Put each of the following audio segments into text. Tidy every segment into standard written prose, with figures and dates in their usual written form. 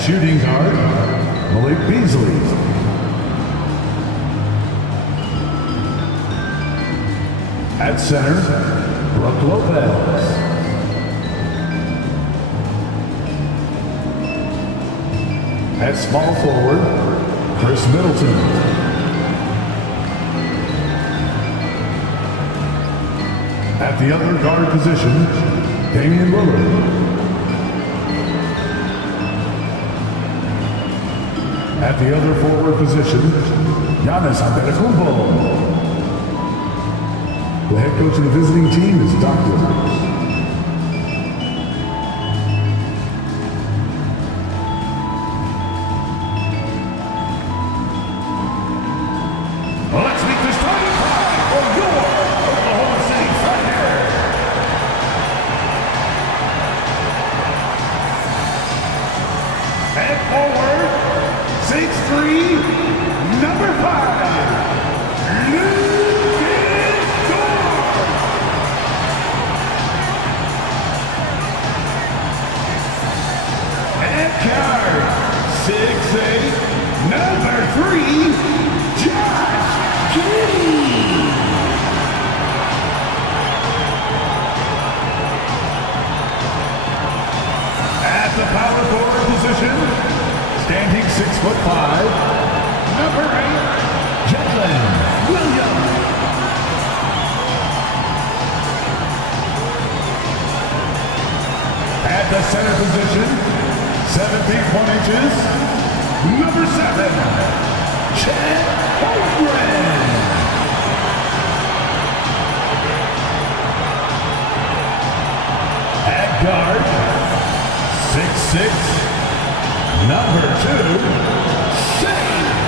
shooting guard, Malik Beasley. At center, Brooke Lopez. At small forward, Chris Middleton. At the other guard position, Damian Lillard. At the other forward position, Giannis Antetokounmpo. The head coach of the visiting team is Dr. Let's meet the starting five for your Oklahoma City Thunder. At forward, 6'3", number 5, Lucas Dort. At guard, 6'8", number 3, Josh Giddey. At the power forward position, standing 6'5", number 8, Jalen Williams. At the center position, 7 feet 1 inches, number 7, Chet Holmgren. At guard, 6'6", number 2, Shai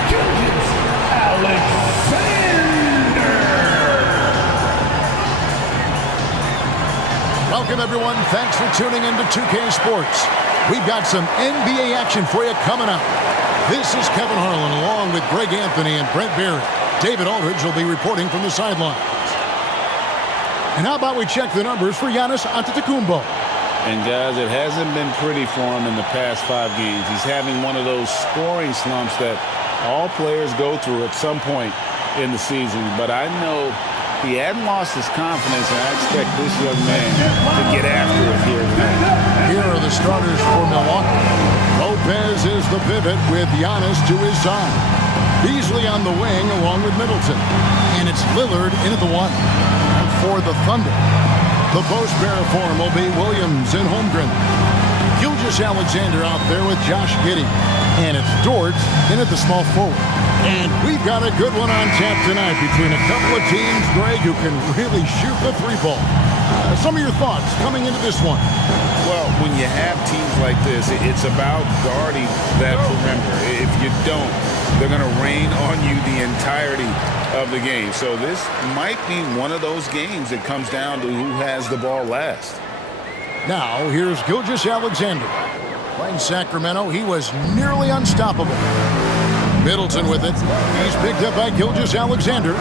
Gilgeous-Alexander. Welcome, everyone. Thanks for tuning in to 2K Sports. We've got some NBA action for you coming up. This is Kevin Harlan along with Greg Anthony and Brent Barrett. David Aldridge will be reporting from the sidelines. And how about we check the numbers for Giannis Antetokounmpo? And guys, it hasn't been pretty for him in the past 5 games. He's having one of those scoring slumps that all players go through at some point in the season. But I know he hadn't lost his confidence, and I expect this young man to get after it here tonight. Here are the starters for Milwaukee. Lopez is the pivot with Giannis to his side. Beasley on the wing along with Middleton. And it's Lillard in at the 1. And for the Thunder, the post pair form will be Williams and Holmgren. Gilgeous-Alexander out there with Josh Giddey. And it's Dort in at the small forward. And we've got a good one on tap tonight between a couple of teams, Greg, who can really shoot the 3-ball. Some of your thoughts coming into this one? Well, when you have teams like this, it's about guarding that perimeter. If you don't, they're going to rain on you the entirety of the game. So this might be one of those games that comes down to who has the ball last. Now, here's Gilgeous-Alexander. Playing Sacramento, he was nearly unstoppable. Middleton with it. He's picked up by Gilgeous-Alexander.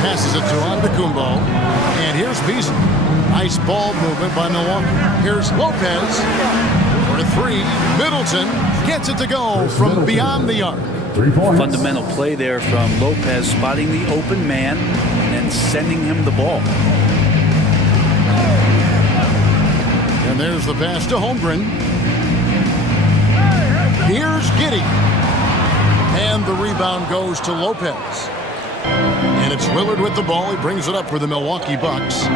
Passes it to Antetokounmpo. And here's Beasley. Nice ball movement by Milwaukee. Here's Lopez for 3. Middleton gets it to go from beyond the arc. 3 points. Fundamental play there from Lopez, spotting the open man and sending him the ball. And there's the pass to Holmgren. Here's Giddey. And the rebound goes to Lopez. And it's Lillard with the ball. He brings it up for the Milwaukee Bucks.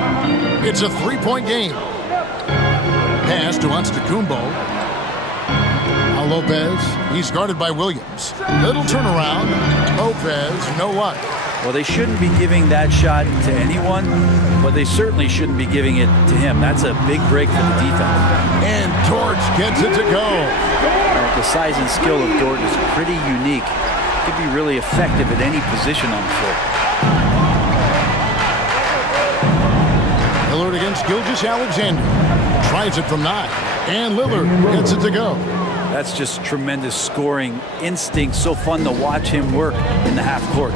It's a 3-point game. Pass to Antetokounmpo. Now Lopez. He's guarded by Williams. Little turnaround. Lopez, no luck. Well, they shouldn't be giving that shot to anyone, but they certainly shouldn't be giving it to him. That's a big break for the defense. And Dort gets it to go. The size and skill of Dort is pretty unique. Could be really effective at any position on the floor. Lillard against Gilgeous-Alexander. Tries it from 9. And Lillard gets it to go. That's just tremendous scoring instinct. So fun to watch him work in the half court.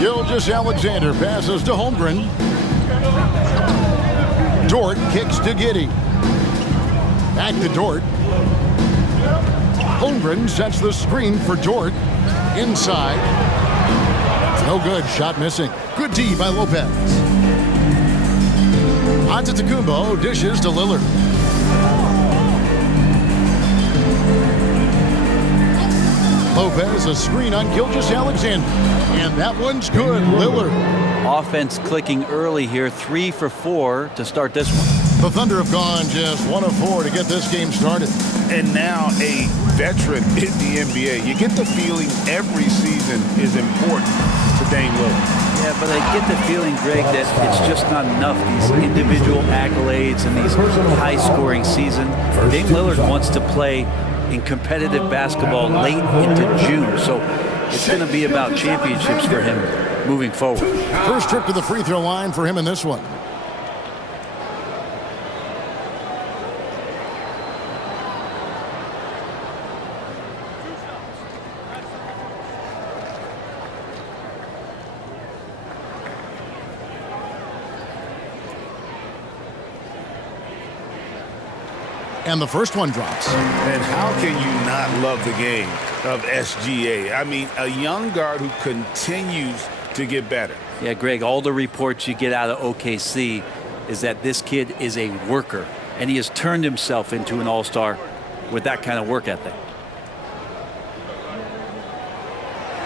Gilgeous-Alexander passes to Holmgren. Dort kicks to Giddey. Back to Dort. Holmgren sets the screen for Dort. Inside. No good. Shot missing. Good D by Lopez. Antetokounmpo dishes to Lillard. Lopez, a screen on Gilgeous-Alexander. And that one's good. Lillard. Offense clicking early here. 3 for 4 to start this one. The Thunder have gone just 1 of 4 to get this game started. And now a veteran in the NBA. You get the feeling every season is important to Dame Lillard. Yeah, but I get the feeling, Greg, that it's just not enough. These individual accolades and these high-scoring season. Dame Lillard wants to play in competitive basketball late into June. So it's going to be about championships for him moving forward. First trip to the free throw line for him in this one. And the first one drops. And how can you not love the game of SGA? I mean, a young guard who continues to get better. Yeah, Greg, all the reports you get out of OKC is that this kid is a worker, and he has turned himself into an all-star with that kind of work ethic.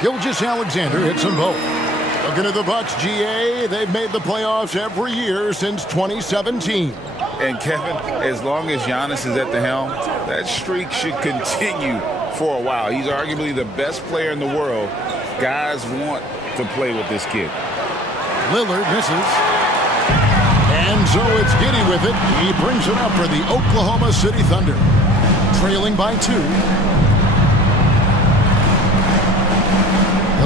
Gilgeous-Alexander hits them both. Looking at the Bucks, GA, they've made the playoffs every year since 2017. And Kevin, as long as Giannis is at the helm, that streak should continue for a while. He's arguably the best player in the world. Guys want to play with this kid. Lillard misses. And so it's Giddey with it. He brings it up for the Oklahoma City Thunder. Trailing by 2.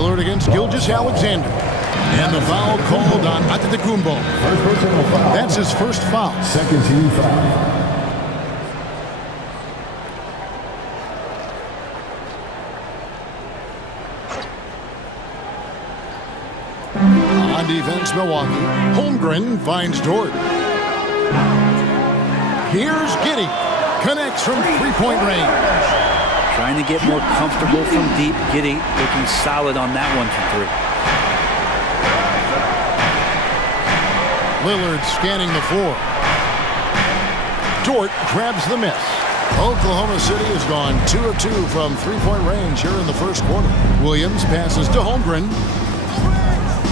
Lillard against Gilgeous-Alexander. And the foul called on Antetokounmpo. That's his first foul. Second team foul. On defense, Milwaukee. Holmgren finds Dort. Here's Giddey. Connects from three-point range. Trying to get more comfortable from deep. Giddey looking solid on that one from 3. Lillard scanning the floor. Dort grabs the miss. Oklahoma City has gone 2 of 2 from three-point range here in the first quarter. Williams passes to Holmgren.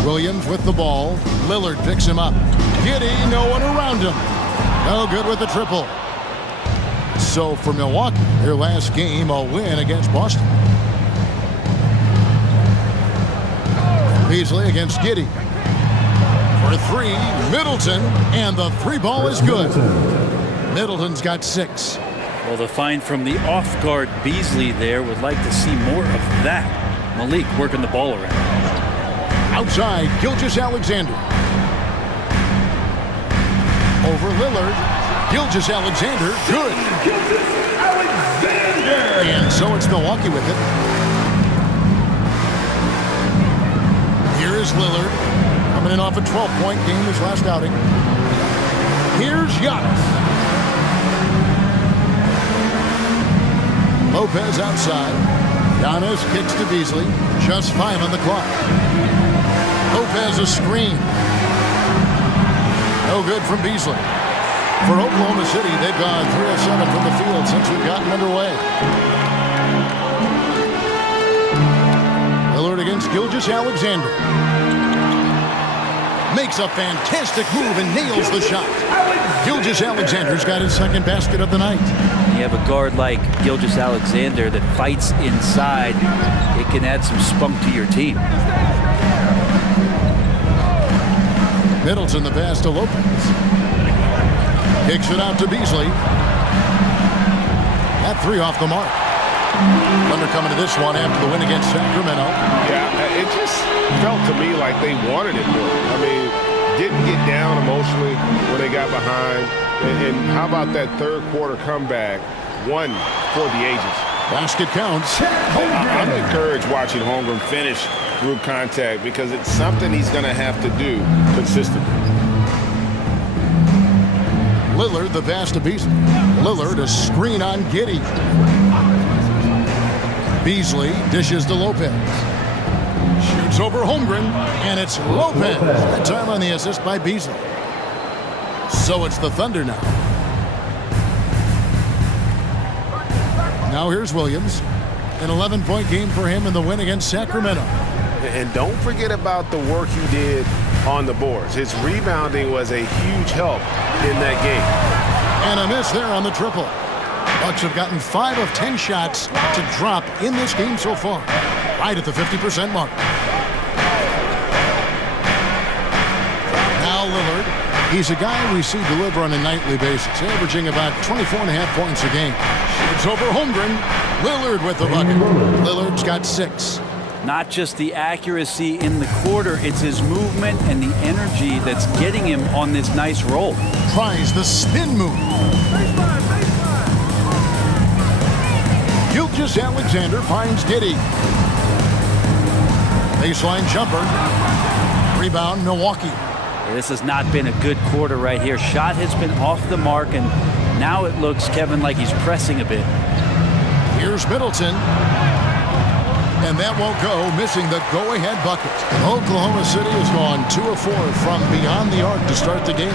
Williams with the ball. Lillard picks him up. Giddey, no one around him. No good with the triple. So for Milwaukee, their last game, a win against Boston. Beasley against Giddey. For 3, Middleton, and the 3 ball is good. Middleton's got 6. Well, the find from the off-guard Beasley there. Would like to see more of that. Malik working the ball around. Outside, Gilgeous-Alexander. Over Lillard. Gilgeous-Alexander, good. And so it's Milwaukee with it. Here is Lillard. Coming in off a 12-point game his last outing. Here's Giannis. Lopez outside. Giannis kicks to Beasley. Just 5 on the clock. Lopez a screen. No good from Beasley. For Oklahoma City, they've gone 3 of 7 from the field since we've gotten underway. Lillard against Gilgeous-Alexander. Makes a fantastic move and nails the shot. Gilgeous-Alexander's got his second basket of the night. You have a guard like Gilgeous-Alexander that fights inside. It can add some spunk to your team. Middleton the pass to Lopez. Kicks it out to Beasley. That 3 off the mark. Thunder coming to this one after the win against Sacramento. Yeah, it just felt to me like they wanted it more. I mean, didn't get down emotionally when they got behind. And how about that third quarter comeback? One for the ages. Basket counts. I'm encouraged watching Holmgren finish through contact because it's something he's going to have to do consistently. Lillard the pass to Beasley. Lillard, a screen on Giddey. Beasley dishes to Lopez. Shoots over Holmgren, and it's Lopez. That time on the assist by Beasley. So it's the Thunder now. Now here's Williams. An 11-point game for him in the win against Sacramento. And don't forget about the work he did on the boards. His rebounding was a huge help in that game. And a miss there on the triple. Bucks have gotten 5 of 10 shots to drop in this game so far. Right at the 50% mark. Now Lillard. He's a guy we see deliver on a nightly basis, averaging about 24.5 points a game. Shoots over Holmgren. Lillard with the bucket. Lillard's got 6. Not just the accuracy in the quarter, it's his movement and the energy that's getting him on this nice roll. Tries the spin move. Gilgeous-Alexander finds Giddey. Baseline jumper. Rebound, Milwaukee. This has not been a good quarter right here. Shot has been off the mark, and now it looks, Kevin, like he's pressing a bit. Here's Middleton. And that won't go, missing the go-ahead bucket. Oklahoma City has gone 2 of 4 from beyond the arc to start the game.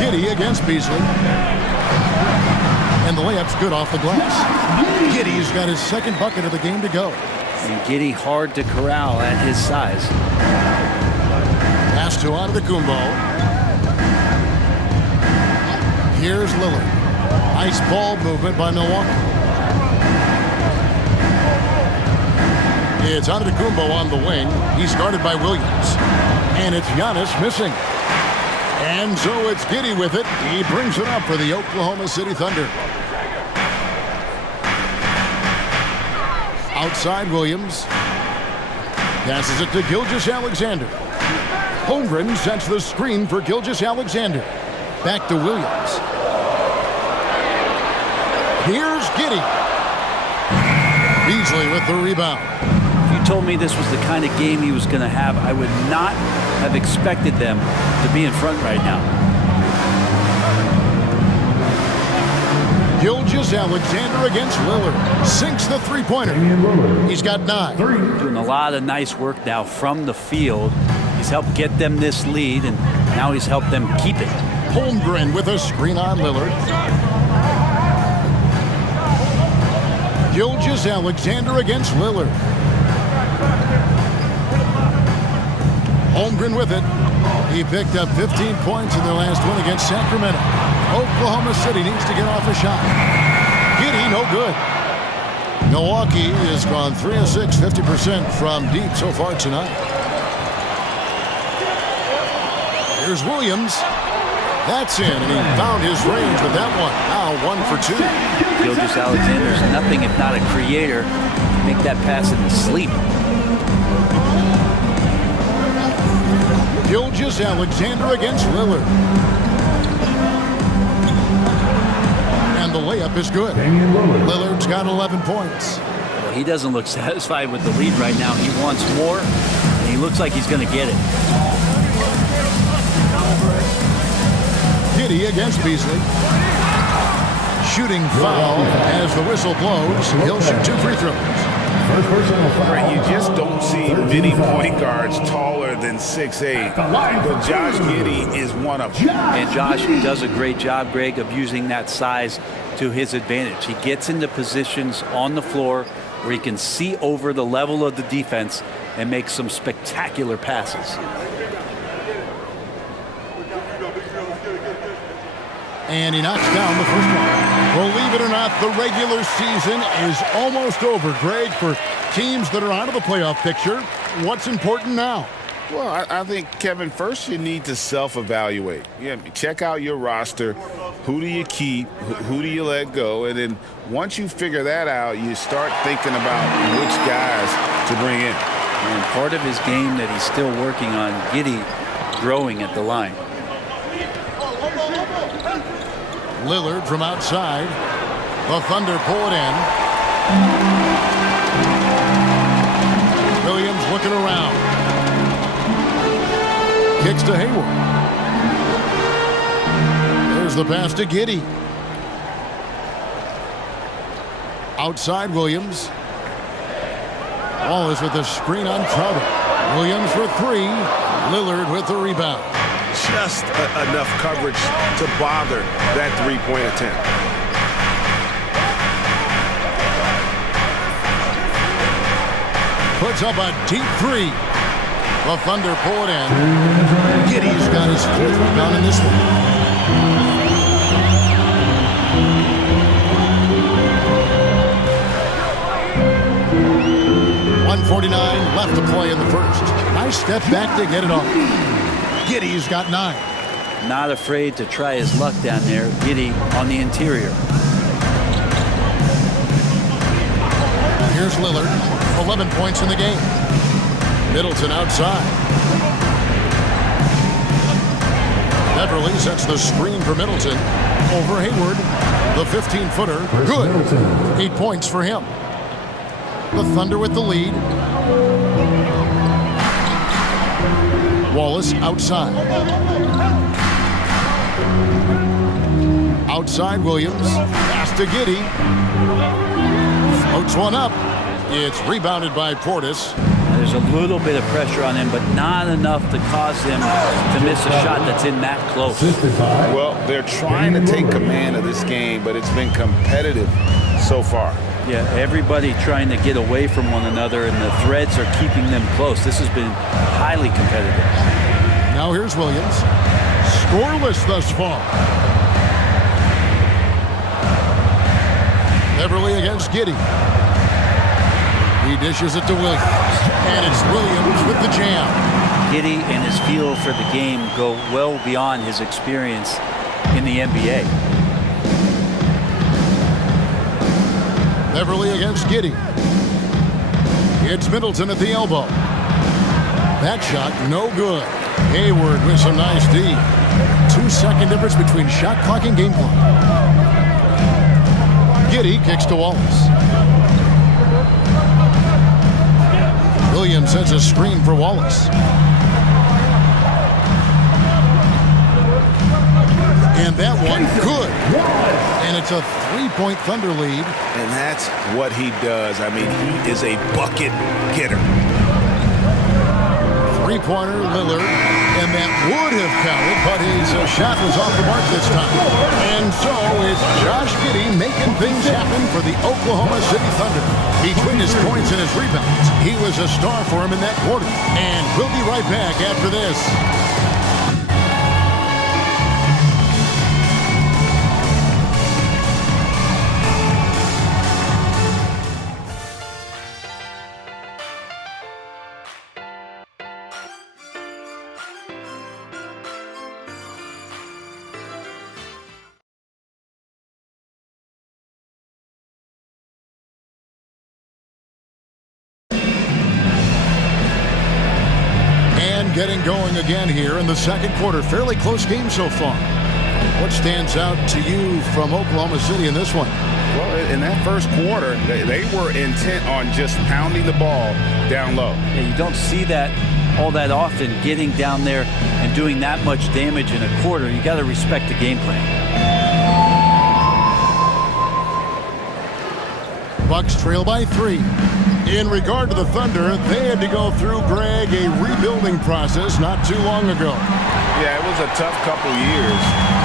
Giddey against Beasley. And the layup's good off the glass. Giddey's got his second bucket of the game to go. And Giddey hard to corral at his size. Pass to Antetokounmpo. Here's Lillard. Nice ball movement by Milwaukee. It's Antetokounmpo on the wing. He's guarded by Williams. And it's Giannis missing. And so it's Giddey with it. He brings it up for the Oklahoma City Thunder. Outside Williams. Passes it to Gilgeous-Alexander. Holmgren sets the screen for Gilgeous-Alexander. Back to Williams. Here's Giddey. Beasley with the rebound. If you told me this was the kind of game he was going to have, I would not have expected them to be in front right now. Gilgeous-Alexander against Lillard. Sinks the three-pointer. He's got 9. Doing a lot of nice work now from the field. He's helped get them this lead, and now he's helped them keep it. Holmgren with a screen on Lillard. Gilgeous-Alexander against Lillard. Holmgren with it. He picked up 15 points in their last win against Sacramento. Oklahoma City needs to get off a shot. Giddey, no good. Milwaukee has gone 3 of 6, 50% from deep so far tonight. Here's Williams. That's in, and he found his range with that one. Now 1 for 2. Gilgeous-Alexander's nothing if not a creator. Make that pass in his sleep. Gilgeous-Alexander against Lillard. And the layup is good. Lillard's got 11 points. Well, he doesn't look satisfied with the lead right now. He wants more, and he looks like he's going to get it. Giddey against Beasley. Shooting foul as the whistle blows. He'll shoot 2 free throws. You just don't see many point guards taller than 6'8", but Josh Giddey is one of them. And Josh does a great job, Greg, of using that size to his advantage. He gets into positions on the floor where he can see over the level of the defense and make some spectacular passes. And he knocks down the first one. Believe it or not, the regular season is almost over, Greg. For teams that are out of the playoff picture, what's important now? Well, I think, Kevin, first you need to self-evaluate. Check out your roster. Who do you keep? Who do you let go? And then once you figure that out, you start thinking about which guys to bring in. And part of his game that he's still working on, Giddey growing at the line. Lillard from outside. The Thunder pull it in. Williams looking around. Kicks to Hayward. Here's the pass to Giddey. Outside Williams. Wallace with the screen on Crowder. Williams for three. Lillard with the rebound. Just enough coverage to bother that three-point attempt. Puts up a deep three. The Thunder pull it in. Giddey's got his fourth rebound in this one. 1:49 left to play in the first. Nice step back to get it off. Giddey's got 9. Not afraid to try his luck down there. Giddey on the interior. Here's Lillard. 11 points in the game. Middleton outside. Beverly sets the screen for Middleton. Over Hayward. The 15-footer. Good. 8 points for him. The Thunder with the lead. Wallace outside. Outside Williams. Pass to Giddey. Floats one up. It's rebounded by Portis. There's a little bit of pressure on him, but not enough to cause him to miss a shot that's in that close. Well, they're trying to take command of this game, but it's been competitive so far. Yeah, everybody trying to get away from one another, and the threads are keeping them close. This has been highly competitive. Now here's Williams. Scoreless thus far. Beverly against Giddey. He dishes it to Williams. And it's Williams with the jam. Giddey and his feel for the game go well beyond his experience in the NBA. Beverly against Giddey. It's Middleton at the elbow. That shot no good. Hayward with some nice D. 2-second difference between shot clock and game clock. Giddey kicks to Wallace. Williams sends a screen for Wallace. And that one good. And it's a 3-point Thunder lead. And that's what he does. I mean, he is a bucket getter. 3-pointer, Lillard. And that would have counted, but his shot was off the mark this time. And so it's Josh Giddey making things happen for the Oklahoma City Thunder. Between his points and his rebounds, he was a star for him in that quarter. And we'll be right back after this. Getting going again here in the second quarter. Fairly close game so far. What stands out to you from Oklahoma City in this one? Well, in that first quarter, they were intent on just pounding the ball down low. Yeah, you don't see that all that often, getting down there and doing that much damage in a quarter. You got to respect the game plan. Bucks trail by 3. In regard to the Thunder, they had to go through, Greg, a rebuilding process not too long ago. Yeah, it was a tough couple years,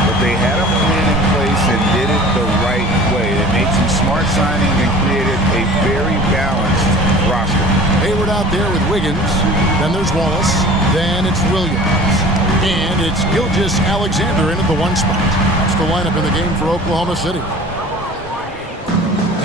but they had a plan in place and did it the right way. They made some smart signings and created a very balanced roster. Hayward out there with Wiggins. Then there's Wallace. Then it's Williams. And it's Gilgeous-Alexander in at the 1 spot. That's the lineup in the game for Oklahoma City.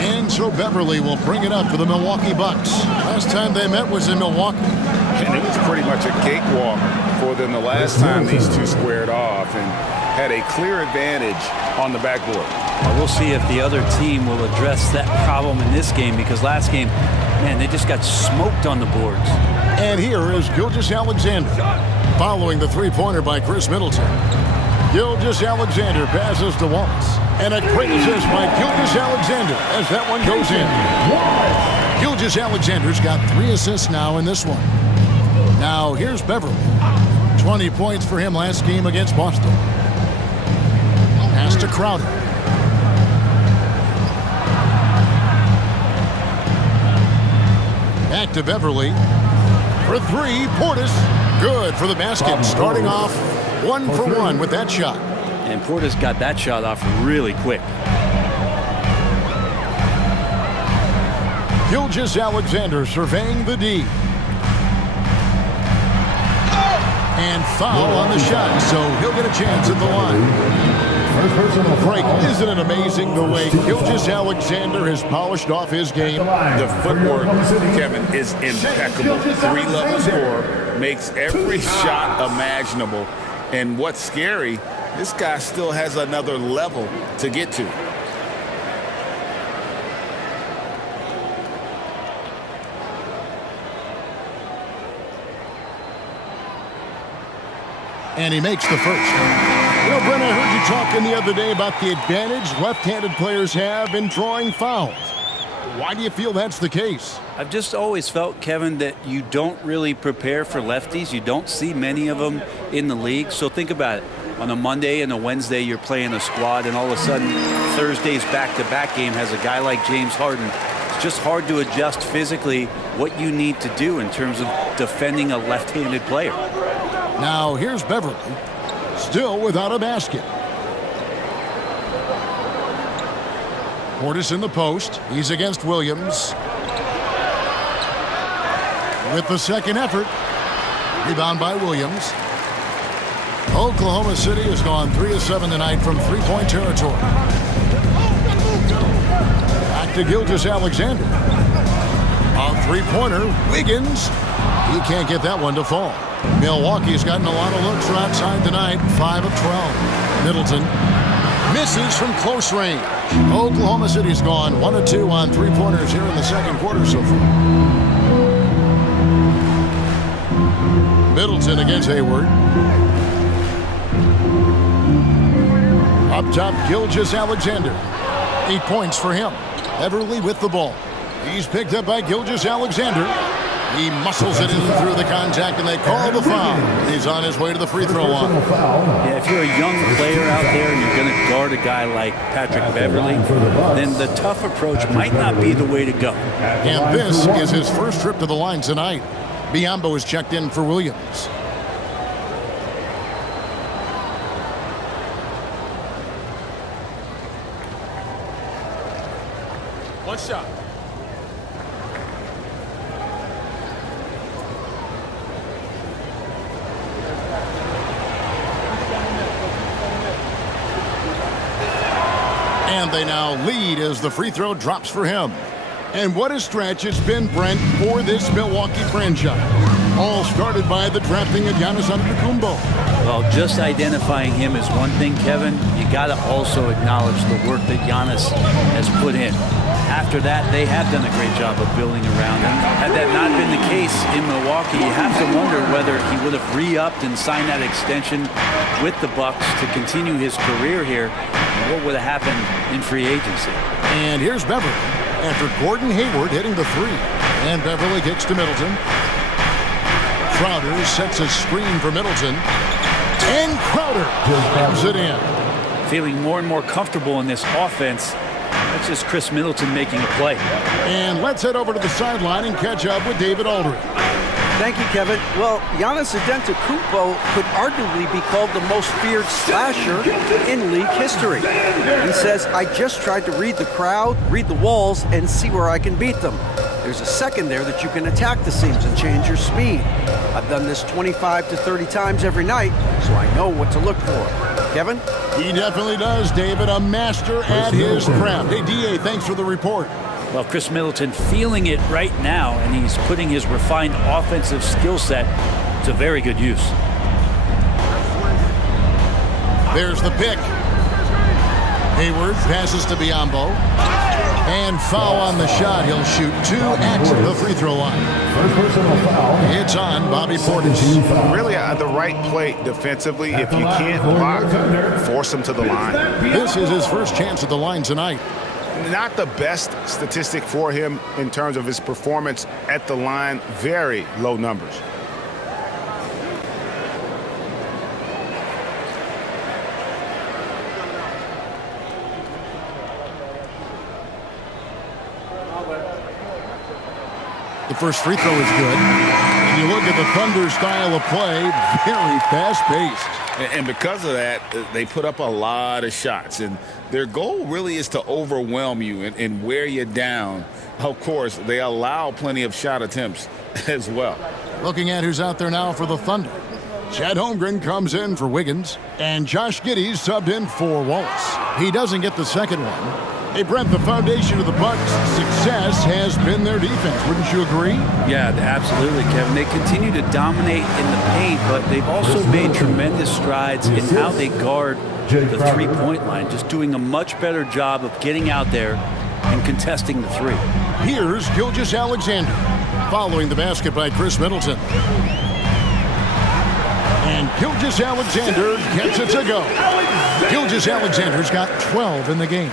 And so Beverly will bring it up for the Milwaukee Bucks. Last time they met was in Milwaukee. And it was pretty much a cakewalk for them the last time these two squared off and had a clear advantage on the backboard. Well, we'll see if the other team will address that problem in this game, because last game, man, they just got smoked on the boards. And here is Gilgeous-Alexander following the 3-pointer by Chris Middleton. Gilgeous-Alexander passes to Wallace. And a great assist by Gilgeous-Alexander as that one goes in. Gilgeous-Alexander's got 3 assists now in this one. Now here's Beverly. 20 points for him last game against Boston. Pass to Crowder. Back to Beverly. For three, Portis. Good for the basket. Starting off 1 for 1 with that shot. And Portis got that shot off really quick. Gilgeous-Alexander surveying the D. And foul on the shot, so he'll get a chance at the line. Frank, isn't it amazing the way Gilgeous-Alexander has polished off his game? The footwork, Kevin, is impeccable. 3-level scorer, makes every shot imaginable. And what's scary, this guy still has another level to get to. And he makes the first. Well, Brent, I heard you talking the other day about the advantage left-handed players have in drawing fouls. Why do you feel that's the case? I've just always felt, Kevin, that you don't really prepare for lefties. You don't see many of them in the league. So think about it. On a Monday and a Wednesday, you're playing a squad, and all of a sudden, Thursday's back-to-back game has a guy like James Harden. It's just hard to adjust physically what you need to do in terms of defending a left-handed player. Now, here's Beverly, still without a basket. Portis in the post. He's against Williams. With the second effort. Rebound by Williams. Oklahoma City has gone 3 of 7 tonight from three-point territory. Back to Gilgeous-Alexander. A three-pointer. Wiggins. He can't get that one to fall. Milwaukee's gotten a lot of looks from outside tonight. 5 of 12. Middleton misses from close range. Oklahoma City's gone 1 of 2 on three-pointers here in the second quarter so far. Middleton against Hayward. Up top, Gilgeous-Alexander. 8 points for him. Beverly with the ball. He's picked up by Gilgeous-Alexander. He muscles it in through the contact, and they call the foul. He's on his way to the free throw line. Yeah, if you're a young player out there and you're going to guard a guy like Patrick Beverly, then the tough approach might not be the way to go. And this is his first trip to the line tonight. Biombo is checked in for Williams. One shot. And they now lead as the free throw drops for him. And what a stretch it's been, Brent, for this Milwaukee franchise. All started by the drafting of Giannis Antetokounmpo. Well, just identifying him is one thing, Kevin. You got to also acknowledge the work that Giannis has put in. After that, they have done a great job of building around him. Had that not been the case in Milwaukee, you have to wonder whether he would have re-upped and signed that extension with the Bucks to continue his career here. And what would have happened in free agency? And here's Beverly after Gordon Hayward hitting the three. And Beverly kicks to Middleton. Crowder sets a screen for Middleton. And Crowder slams it in. Feeling more and more comfortable in this offense. That's just Chris Middleton making a play. And let's head over to the sideline and catch up with David Aldridge. Thank you, Kevin. Well, Giannis Antetokounmpo could arguably be called the most feared slasher in league history. He says, I just tried to read the crowd, read the walls, and see where I can beat them. There's a second there that you can attack the seams and change your speed. I've done this 25 to 30 times every night, so I know what to look for. Kevin? He definitely does, David. A master at his craft. Hey, D.A., thanks for the report. Well, Chris Middleton feeling it right now, and he's putting his refined offensive skill set to very good use. There's the pick. Hayward passes to Biombo. And foul on the shot. He'll shoot 2 at the free throw line. It's on Bobby Portis. Really the right play defensively. If you can't block, force him to the line. This is his first chance at the line tonight. Not the best statistic for him in terms of his performance at the line. Very low numbers. The first free throw is good. And you look at the Thunder style of play, very fast-paced. And because of that, they put up a lot of shots. And their goal really is to overwhelm you and wear you down. Of course, they allow plenty of shot attempts as well. Looking at who's out there now for the Thunder. Chad Holmgren comes in for Wiggins, and Josh Giddey's subbed in for Wallace. He doesn't get the second one. Hey, Brent, the foundation of the Bucks' success has been their defense. Wouldn't you agree? Yeah, absolutely, Kevin. They continue to dominate in the paint, but they've also made tremendous strides in how they guard the three-point line, just doing a much better job of getting out there and contesting the three. Here's Gilgeous-Alexander, following the basket by Chris Middleton. And Gilgeous-Alexander gets it to go. Gilgeous-Alexander's got 12 in the game.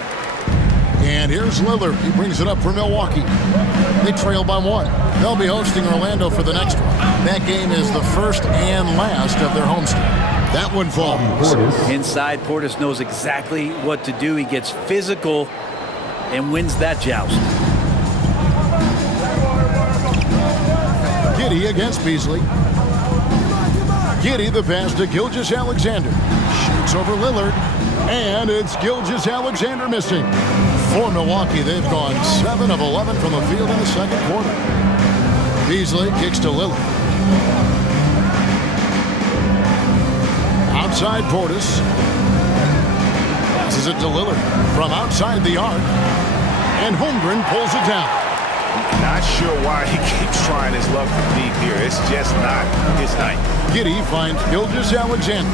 And here's Lillard. He brings it up for Milwaukee. They trail by 1. They'll be hosting Orlando for the next one. That game is the first and last of their homestand. That one falls. Inside, Portis knows exactly what to do. He gets physical and wins that joust. Giddey against Beasley. Giddey the pass to Gilgeous-Alexander. Shoots over Lillard. And it's Gilgeous-Alexander missing. For Milwaukee, they've gone 7 of 11 from the field in the second quarter. Beasley kicks to Lillard. Outside Portis. Passes it to Lillard from outside the arc. And Holmgren pulls it down. Not sure why he keeps trying his luck from deep here. It's just not his night. Giddey finds Gilgeous-Alexander.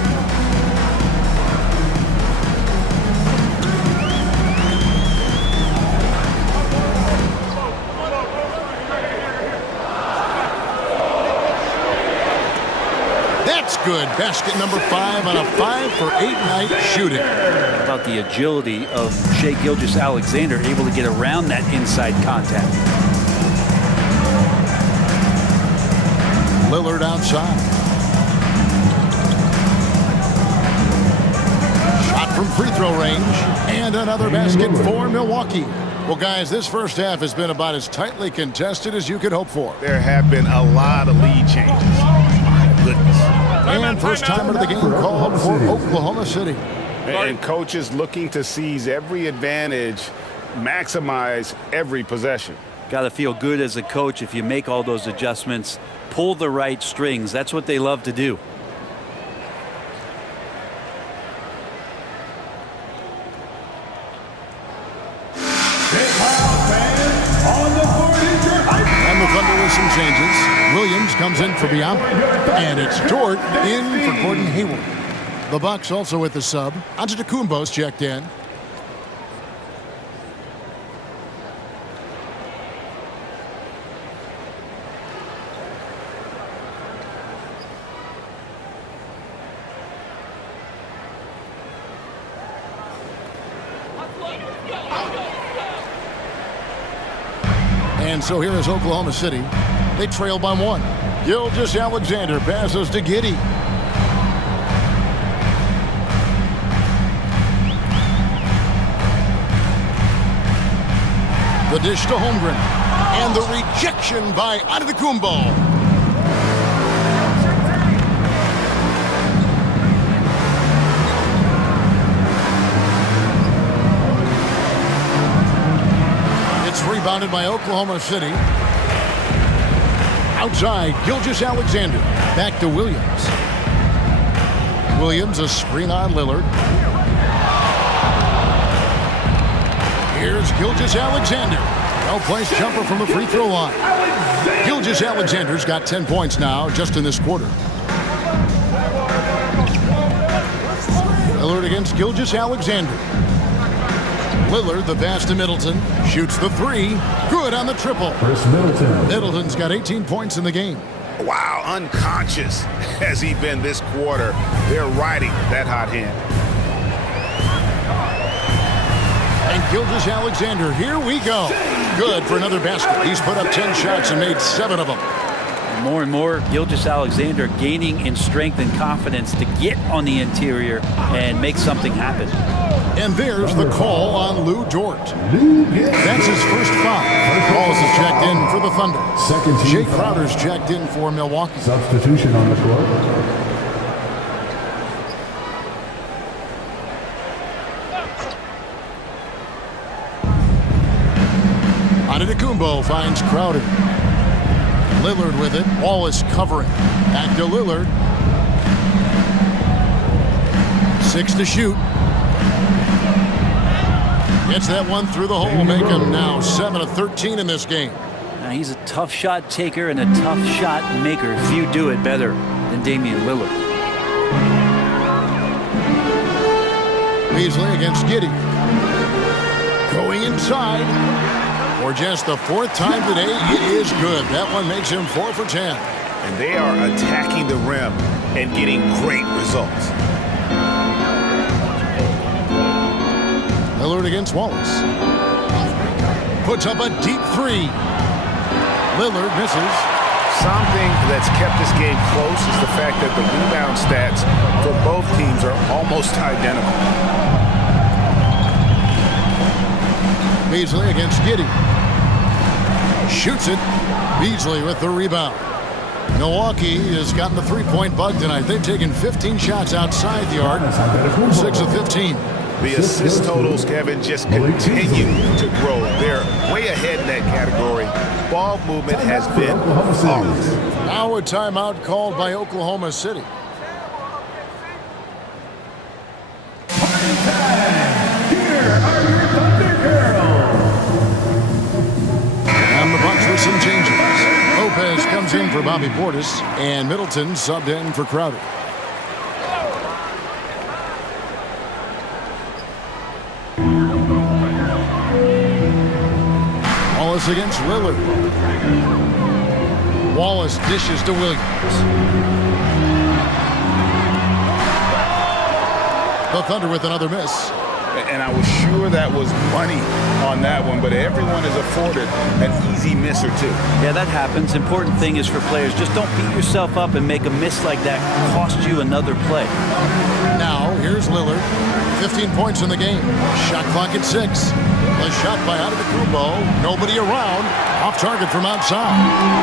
That's good. Basket number 5 on a 5-for-8 night shooting. About the agility of Shai Gilgeous-Alexander, able to get around that inside contact. Lillard outside. Shot from free throw range. And another basket for Milwaukee. Well, guys, this first half has been about as tightly contested as you could hope for. There have been a lot of lead changes. My goodness. And first timer of the game called for Oklahoma City. And coaches looking to seize every advantage, maximize every possession. Got to feel good as a coach if you make all those adjustments, pull the right strings. That's what they love to do. And the Thunder with some changes. Williams comes in for Biombo. And it's Dort in for Gordon Hayward. The Bucks also with the sub. Antetokounmpo's checked in. And so here is Oklahoma City. They trail by 1. Gilgeous-Alexander passes to Giddey. The dish to Holmgren. And the rejection by Antetokounmpo. Rebounded by Oklahoma City. Outside, Gilgeous-Alexander. Back to Williams. Williams, a screen on Lillard. Here's Gilgeous-Alexander. Well-placed jumper from the free throw line. Gilgeous-Alexander's got 10 points now just in this quarter. Lillard against Gilgeous-Alexander. Lillard, the pass to Middleton, shoots the 3. Good on the triple. Chris Middleton. Middleton's got 18 points in the game. Wow, unconscious has he been this quarter. They're riding that hot hand. And Gilgeous-Alexander, here we go. Good for another basket. He's put up 10 shots and made 7 of them. More and more, Gilgeous-Alexander gaining in strength and confidence to get on the interior and make something happen. And there's the call on Lou Dort. That's his first foul. Balls is checked in for the Thunder. Second team Jay foul. Crowder's checked in for Milwaukee. Substitution on the court. Antetokounmpo finds Crowder. Lillard with it. Wallace covering. Back to Lillard. 6 to shoot. Gets that one through the hole, make him now 7 of 13 in this game. Now, he's a tough shot taker and a tough shot maker. Few do it better than Damian Lillard. Beasley against Giddey. Going inside. For just the 4th time today, it is good. That one makes him 4 for 10. And they are attacking the rim and getting great results. Lillard against Wallace. Puts up a deep 3. Lillard misses. Something that's kept this game close is the fact that the rebound stats for both teams are almost identical. Beasley against Giddey. Shoots it. Beasley with the rebound. Milwaukee has gotten the three-point bug tonight. They've taken 15 shots outside the arc. 6 of 15. The assist totals, Kevin, just continue to grow. They're way ahead in that category. Ball movement has been flawless. Now a timeout called by Oklahoma City. And the Bucks with some changes. Lopez comes in for Bobby Portis, and Middleton subbed in for Crowder. Wallace against Lillard. Wallace dishes to Williams. The Thunder with another miss. And I was sure that was money on that one, but everyone is afforded an easy miss or two. Yeah, that happens. Important thing is for players, just don't beat yourself up and make a miss like that cost you another play. Now, here's Lillard. 15 points in the game. Shot clock at 6. A shot by Antetokounmpo. Nobody around. Off target from outside.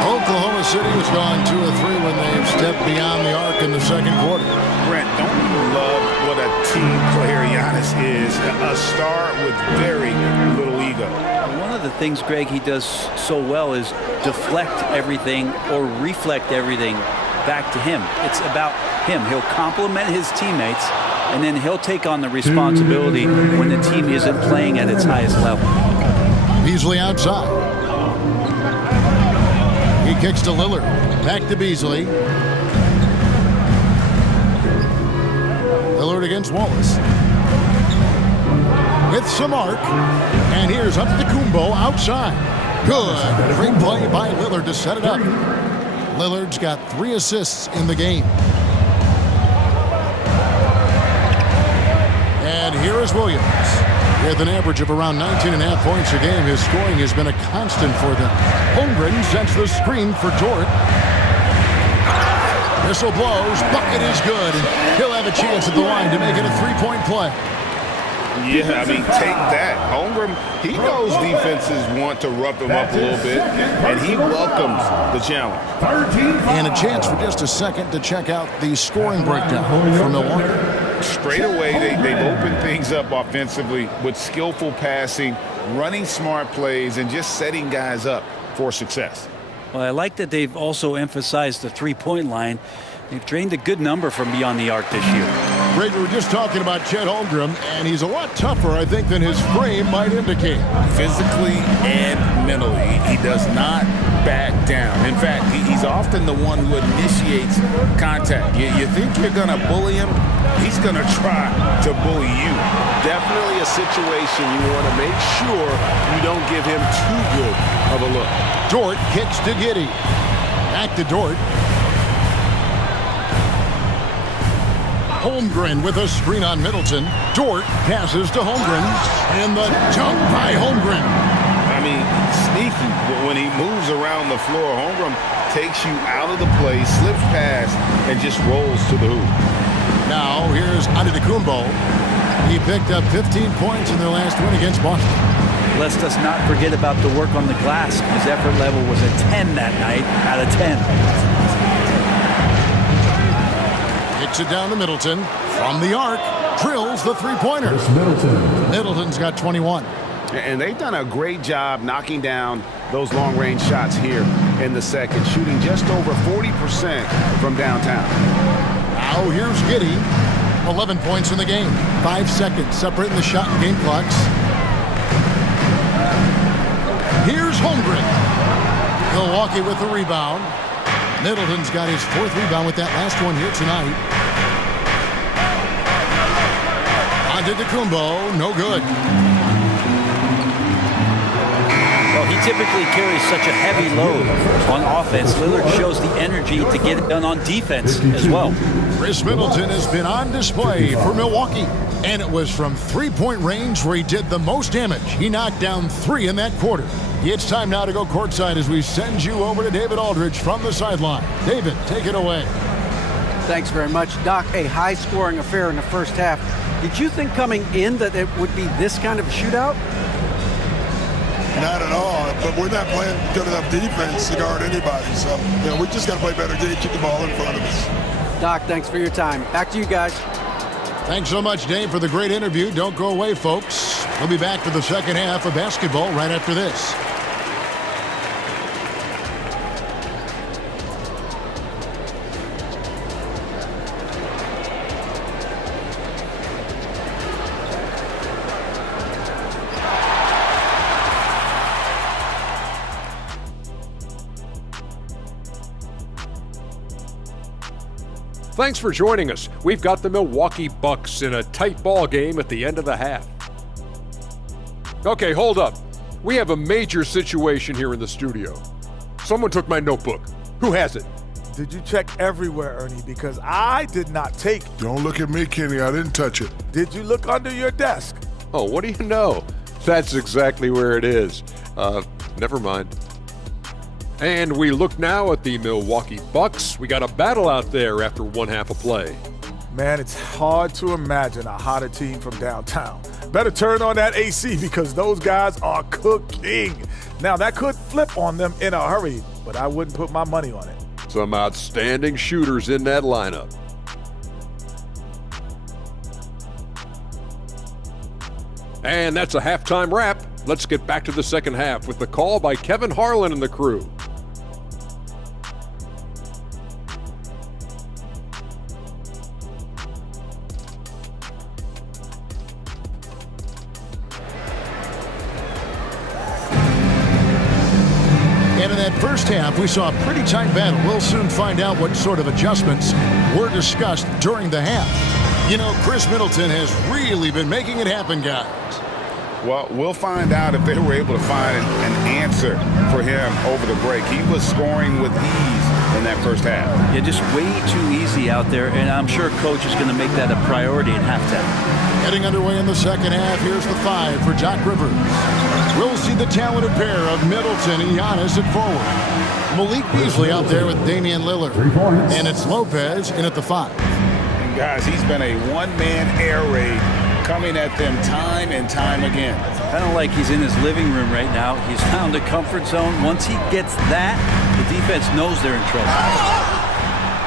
Oklahoma City has gone 2 of 3 when they've stepped beyond the arc in the second quarter. Brent, don't you love what a team player Giannis is? A star with very little ego. One of the things, Greg, he does so well is deflect everything or reflect everything back to him. It's about him. He'll compliment his teammates, and then he'll take on the responsibility when the team isn't playing at its highest level. Beasley outside. He kicks to Lillard. Back to Beasley. Lillard against Wallace. With some arc. And here's Antetokounmpo outside. Good. Great play by Lillard to set it up. Lillard's got 3 assists in the game. And here is Williams. With an average of around 19.5 points a game, his scoring has been a constant for them. Holmgren sends the screen for Dort. Whistle blows. Bucket is good. And he'll have a chance at the line to make it a 3-point play. Yeah, I mean, take that. Holmgren, he knows defenses want to rough him up a little bit, and he welcomes the challenge. And a chance for just a second to check out the scoring breakdown for Milwaukee. Straight away, they've opened things up offensively with skillful passing, running smart plays, and just setting guys up for success. Well, I like that they've also emphasized the three-point line. They've drained a good number from beyond the arc this year. Greg, we were just talking about Chet Holmgren, and he's a lot tougher, I think, than his frame might indicate. Physically and mentally, he does not back down. In fact, he's often the one who initiates contact. You think you're going to bully him, he's going to try to bully you. Definitely a situation you want to make sure you don't give him too good of a look. Dort kicks to Giddey. Back to Dort. Holmgren with a screen on Middleton. Dort passes to Holmgren. And the dunk by Holmgren. I mean, sneaky. When he moves around the floor, Holmgren takes you out of the play, slips past, and just rolls to the hoop. Now here's Antetokounmpo. He picked up 15 points in their last win against Boston. Let's just not forget about the work on the glass. His effort level was a 10 that night out of 10. Kicks it down to Middleton. From the arc, drills the three-pointer. Middleton's got 21. And they've done a great job knocking down those long-range shots here in the second, shooting just over 40% from downtown. Now here's Giddey. 11 points in the game. 5 seconds separating the shot and game clocks. Here's Holmgren. Milwaukee with the rebound. Middleton's got his 4th rebound with that last one here tonight. Antetokounmpo, no good. Well, he typically carries such a heavy load on offense. Lillard shows the energy to get it done on defense as well. Chris Middleton has been on display for Milwaukee. And it was from three-point range where he did the most damage. He knocked down 3 in that quarter. It's time now to go courtside as we send you over to David Aldridge from the sideline. David, take it away. Thanks very much, Doc. A high-scoring affair in the first half. Did you think coming in that it would be this kind of a shootout? Not at all, but we're not playing good enough defense to guard anybody. So, we just got to play better to keep the ball in front of us. Doc, thanks for your time. Back to you guys. Thanks so much, Dave, for the great interview. Don't go away, folks. We'll be back for the second half of basketball right after this. Thanks for joining us. We've got the Milwaukee Bucks in a tight ball game at the end of the half. Okay, hold up. We have a major situation here in the studio. Someone took my notebook. Who has it? Did you check everywhere, Ernie? Because I did not take it. Don't look at me, Kenny. I didn't touch it. Did you look under your desk? Oh, what do you know? That's exactly where it is. Never mind. And we look now at the Milwaukee Bucks. We got a battle out there after one half of play. Man, it's hard to imagine a hotter team from downtown. Better turn on that AC because those guys are cooking. Now, that could flip on them in a hurry, but I wouldn't put my money on it. Some outstanding shooters in that lineup. And that's a halftime wrap. Let's get back to the second half with the call by Kevin Harlan and the crew. And in that first half, we saw a pretty tight battle. We'll soon find out what sort of adjustments were discussed during the half. You know, Chris Middleton has really been making it happen, guys. Well, we'll find out if they were able to find an answer for him over the break. He was scoring with ease in that first half. Yeah, just way too easy out there, and I'm sure Coach is going to make that a priority at halftime. Getting underway in the second half, here's the 5 for Doc Rivers. We'll see the talented pair of Middleton and Giannis at forward. Malik Beasley out there with Damian Lillard. And it's Lopez in at the 5. And guys, he's been a one-man air raid coming at them time and time again. Kind of like he's in his living room right now. He's found a comfort zone. Once he gets that, the defense knows they're in trouble.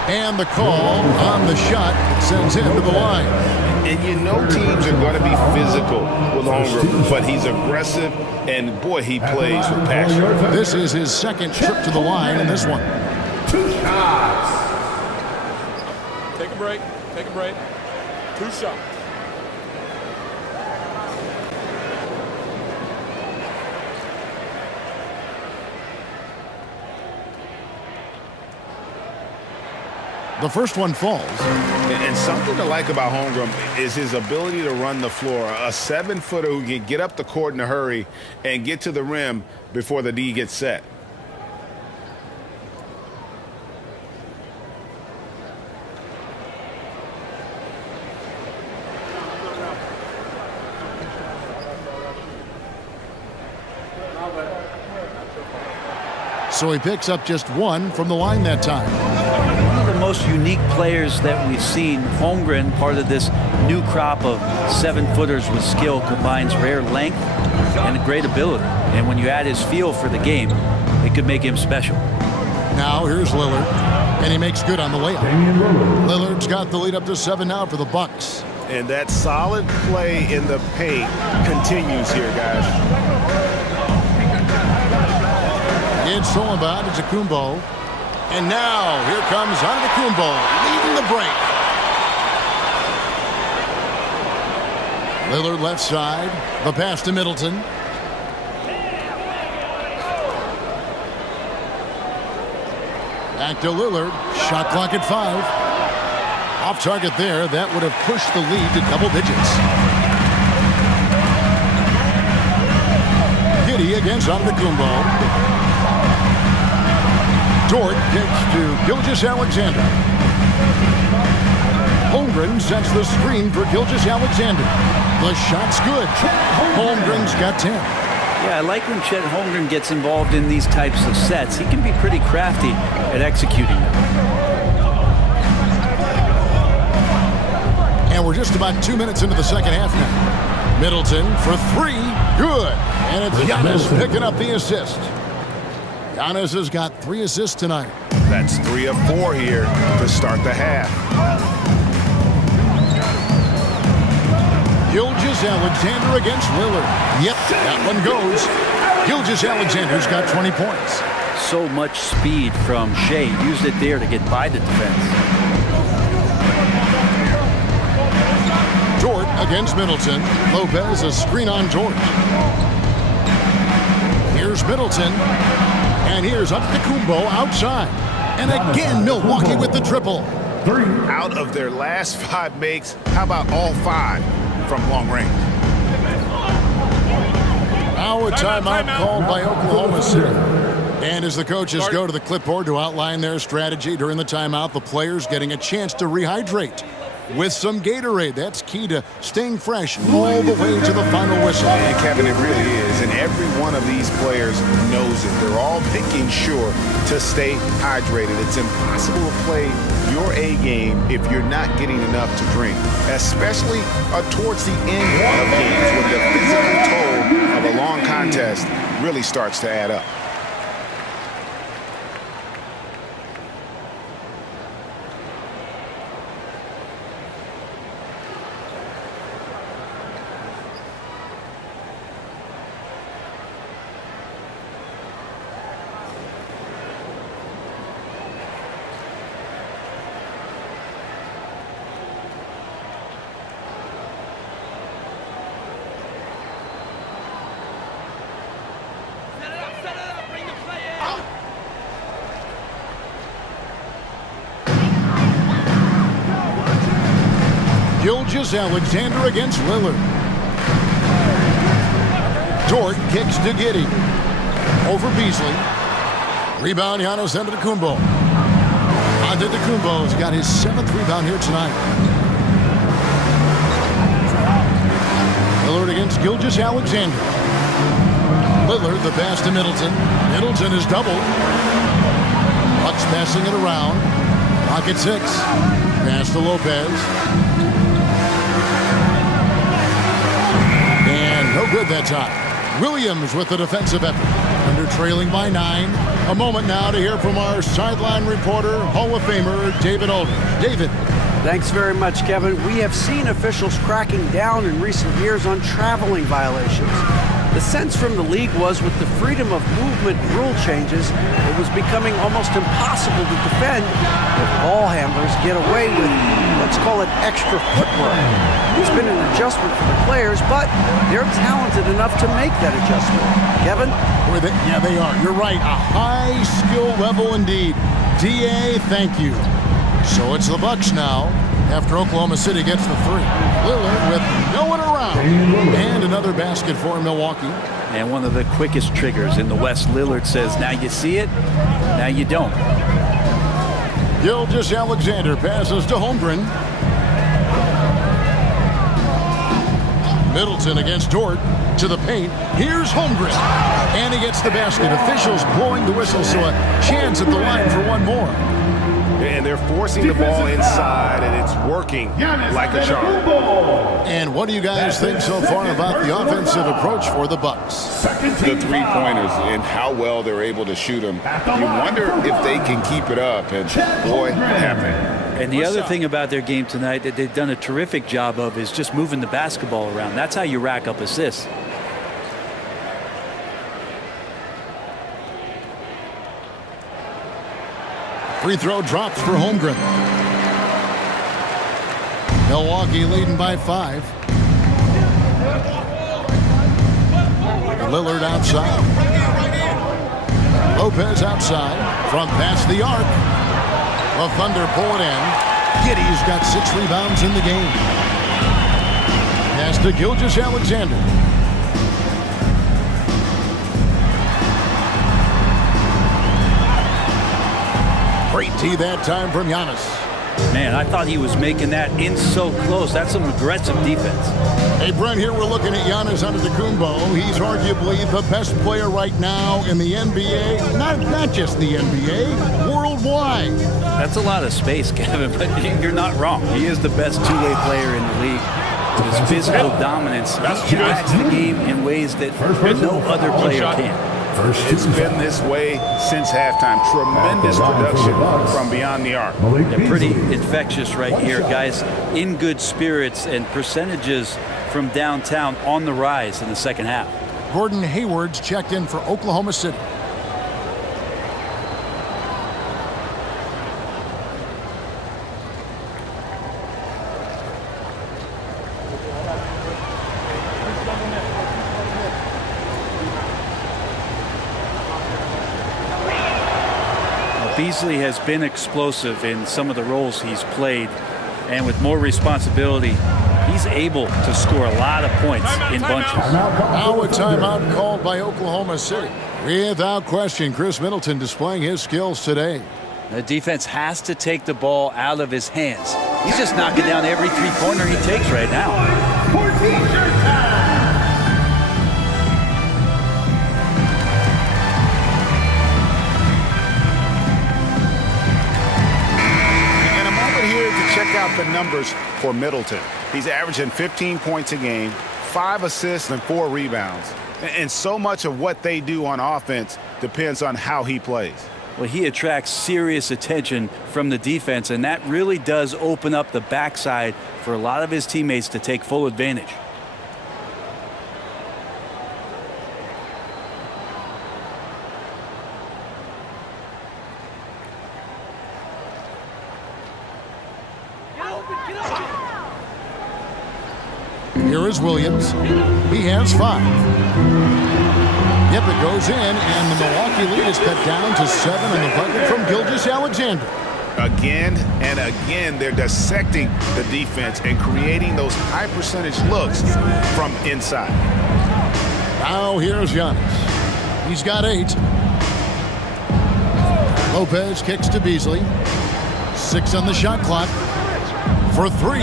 And the call on the shot sends him to the line. And you know teams are going to be physical with Holmgren, but he's aggressive, and boy, he plays with passion. This is his second trip to the line in this one. 2 shots. Take a break. Take a break. 2 shots. The first one falls. And something to like about Holmgren is his ability to run the floor. A 7-footer who can get up the court in a hurry and get to the rim before the D gets set. So he picks up just 1 from the line that time. most unique players that we've seen. Holmgren, part of this new crop of 7-footers with skill, combines rare length and great ability. And when you add his feel for the game, it could make him special. Now here's Lillard, and he makes good on the layup. Lillard's got the lead up to 7 now for the Bucks. And that solid play in the paint continues here, guys. It's stolen by Antetokounmpo. And now here comes Antetokounmpo leading the break. Lillard left side. The pass to Middleton. Back to Lillard. Shot clock at 5. Off target there. That would have pushed the lead to double digits. Giddey against Antetokounmpo. Dort kicks to Gilgeous-Alexander. Holmgren sets the screen for Gilgeous-Alexander. The shot's good. Holmgren's got 10. Yeah, I like when Chet Holmgren gets involved in these types of sets. He can be pretty crafty at executing them. And we're just about 2 minutes into the second half now. Middleton for 3. Good. And it's Giannis picking up the assist. Giannis has got 3 assists tonight. That's 3 of 4 here to start the half. Gilgeous-Alexander against Lillard. Yep, that one goes. Gilgeous-Alexander's got 20 points. So much speed from Shea. Used it there to get by the defense. Dort against Middleton. Lopez a screen on George. Here's Middleton. And here's Antetokounmpo outside. And again, Milwaukee with the triple. 3. Out of their last 5 makes, how about all 5 from long range? Now a timeout called by Oklahoma City. And as the coaches go to the clipboard to outline their strategy during the timeout, the players getting a chance to rehydrate with some Gatorade. That's key to staying fresh all the way to the final whistle. And Kevin, it really is. And every one of these players knows it. They're all making sure to stay hydrated. It's impossible to play your A game if you're not getting enough to drink, especially towards the end of games when the physical toll of a long contest really starts to add up. Gilgeous-Alexander against Lillard. Dort kicks to Giddey. Over Beasley. Rebound, Giannis Antetokounmpo. Antetokounmpo's got his 7th rebound here tonight. Lillard against Gilgeous-Alexander. Lillard, the pass to Middleton. Middleton is doubled. Bucks passing it around. Clock at 6. Pass to Lopez. No good that time. Williams with the defensive effort. Under trailing by 9. A moment now to hear from our sideline reporter, Hall of Famer, David Aldridge. David. Thanks very much, Kevin. We have seen officials cracking down in recent years on traveling violations. The sense from the league was with the freedom of movement rule changes, it was becoming almost impossible to defend if ball handlers get away with, let's call it, extra footwork. There's been an adjustment for the players, but they're talented enough to make that adjustment. Kevin? Yeah, they are. You're right. A high skill level indeed. DA, thank you. So it's the Bucks now after Oklahoma City gets the 3. Lillard with no one around. And another basket for Milwaukee. And one of the quickest triggers in the West. Lillard says, now you see it, now you don't. Gilgeous-Alexander passes to Holmgren. Middleton against Dort to the paint. Here's Holmgren. And he gets the basket. Officials blowing the whistle, so a chance at the line for one more. And they're forcing the ball inside, and it's working like a charm. And what do you guys think so far about the offensive approach for the Bucks? The three-pointers and how well they're able to shoot them. You wonder if they can keep it up, and boy, have they. And the other thing about their game tonight that they've done a terrific job of is just moving the basketball around. That's how you rack up assists. Free throw dropped for Holmgren. Milwaukee leading by 5. Lillard outside. Lopez outside. From past the arc. The Thunder pull it in. Giddey's got 6 rebounds in the game. Pass to Gilgeous-Alexander. Great tee that time from Giannis. Man, I thought he was making that in so close. That's some aggressive defense. Hey, Brent, here we're looking at Giannis Antetokounmpo. He's arguably the best player right now in the NBA. Not just the NBA, worldwide. That's a lot of space, Kevin, but you're not wrong. He is the best two-way player in the league. His physical dominance impacts the game in ways that no other player can. It's been this way since halftime. Tremendous production from beyond the arc. Yeah, pretty infectious right here, guys. In good spirits and percentages from downtown on the rise in the second half. Gordon Hayward's checked in for Oklahoma City. Beasley has been explosive in some of the roles he's played, and with more responsibility, he's able to score a lot of points in bunches. Now a timeout called by Oklahoma City. Without question, Chris Middleton displaying his skills today. The defense has to take the ball out of his hands. He's just knocking down every three-pointer he takes right now. 14 shirt time. Check out the numbers for Middleton. He's averaging 15 points a game, 5 assists and 4 rebounds. And so much of what they do on offense depends on how he plays. Well, he attracts serious attention from the defense, and that really does open up the backside for a lot of his teammates to take full advantage. Here is Williams. He has 5. Yep, it goes in, and the Milwaukee lead is cut down to 7 in the bucket from Gilgeous-Alexander. Again and again, they're dissecting the defense and creating those high percentage looks from inside. Now here's Giannis. He's got 8. Lopez kicks to Beasley. 6 on the shot clock. For 3.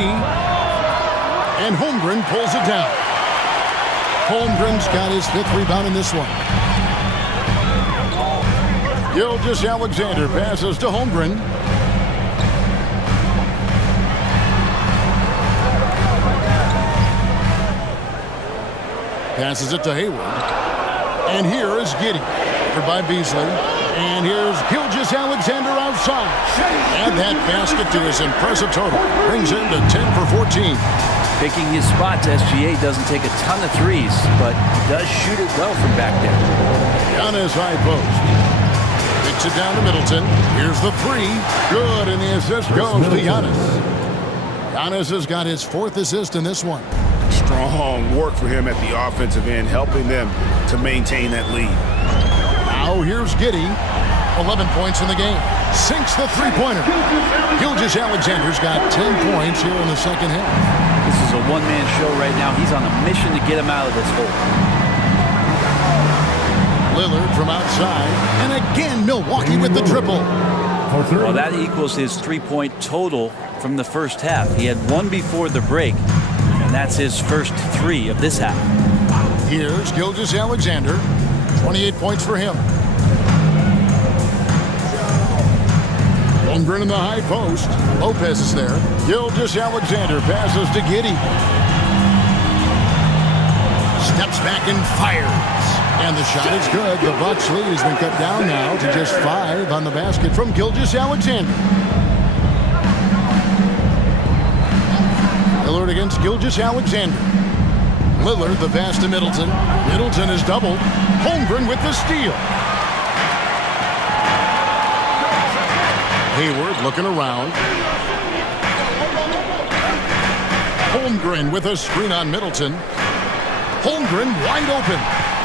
And Holmgren pulls it down. Holmgren's got his 5th rebound in this one. Gilgeous-Alexander passes to Holmgren. Passes it to Hayward. And here is Giddey. Covered by Beasley. And here's Gilgeous-Alexander outside. Add that basket to his impressive total. Brings him to 10 for 14. Picking his spots, SGA doesn't take a ton of threes, but does shoot it well from back there. Giannis high post. Kicks it down to Middleton. Here's the 3. Good, and the assist goes to Giannis. Giannis has got his 4th assist in this one. Strong work for him at the offensive end, helping them to maintain that lead. Now here's Giddey. 11 points in the game. Sinks the three-pointer. Gilgeous-Alexander's got 10 points here in the second half. This is a one-man show right now. He's on a mission to get him out of this hole. Lillard from outside. And again, Milwaukee with the triple. Well, that equals his three-point total from the first half. He had 1 before the break, and that's his first 3 of this half. Here's Gilgeous-Alexander. 28 points for him. Holmgren in the high post. Lopez is there. Gilgeous-Alexander passes to Giddey. Steps back and fires. And the shot is good. The Bucks lead has been cut down now to just 5 on the basket from Gilgeous-Alexander. Lillard against Gilgeous-Alexander. Lillard, the pass to Middleton. Middleton is doubled. Holmgren with the steal. Hayward looking around. Holmgren with a screen on Middleton. Holmgren wide open.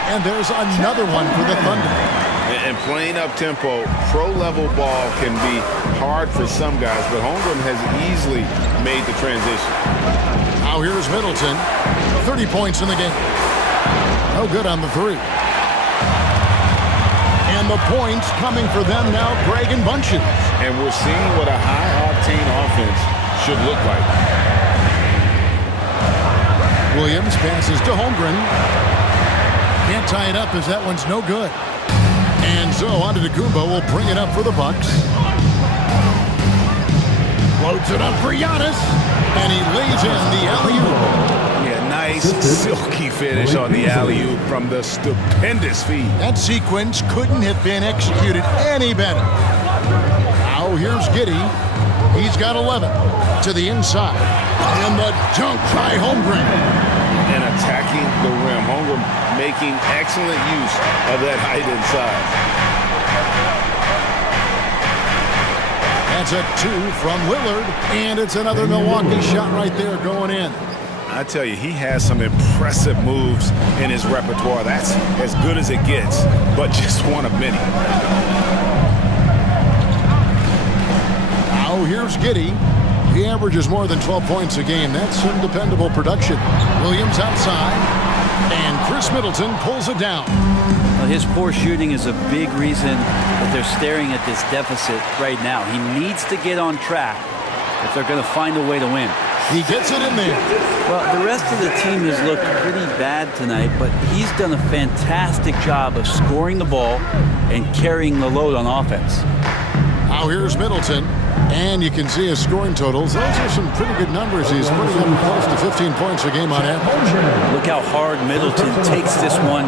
And there's another one for the Thunder. And playing up-tempo, pro-level ball can be hard for some guys, but Holmgren has easily made the transition. Now here's Middleton. 30 points in the game. No good on the 3. And the points coming for them now, Greg and Bunches. And we're seeing what a high-octane offense should look like. Williams passes to Holmgren. Can't tie it up as that one's no good. And so Antetokounmpo will bring it up for the Bucks. Floats it up for Giannis. And he lays in the alley-oop. Yeah, nice silky finish on the alley-oop from the stupendous feed. That sequence couldn't have been executed any better. Now here's Giddey. He's got 11 to the inside. And the dunk by Holmgren. And attacking the rim. Holmgren making excellent use of that height inside. That's a 2 from Lillard. And it's another Milwaukee shot right there going in. I tell you, he has some impressive moves in his repertoire. That's as good as it gets, but just one of many. Now here's Giddey. He averages more than 12 points a game. That's some dependable production. Williams outside, and Chris Middleton pulls it down. Well, his poor shooting is a big reason that they're staring at this deficit right now. He needs to get on track if they're going to find a way to win. He gets it in there. Well, the rest of the team has looked pretty bad tonight, but he's done a fantastic job of scoring the ball and carrying the load on offense. Now here's Middleton. And you can see his scoring totals. Those are some pretty good numbers. He's putting up close to 15 points a game on average. Look how hard Middleton takes this one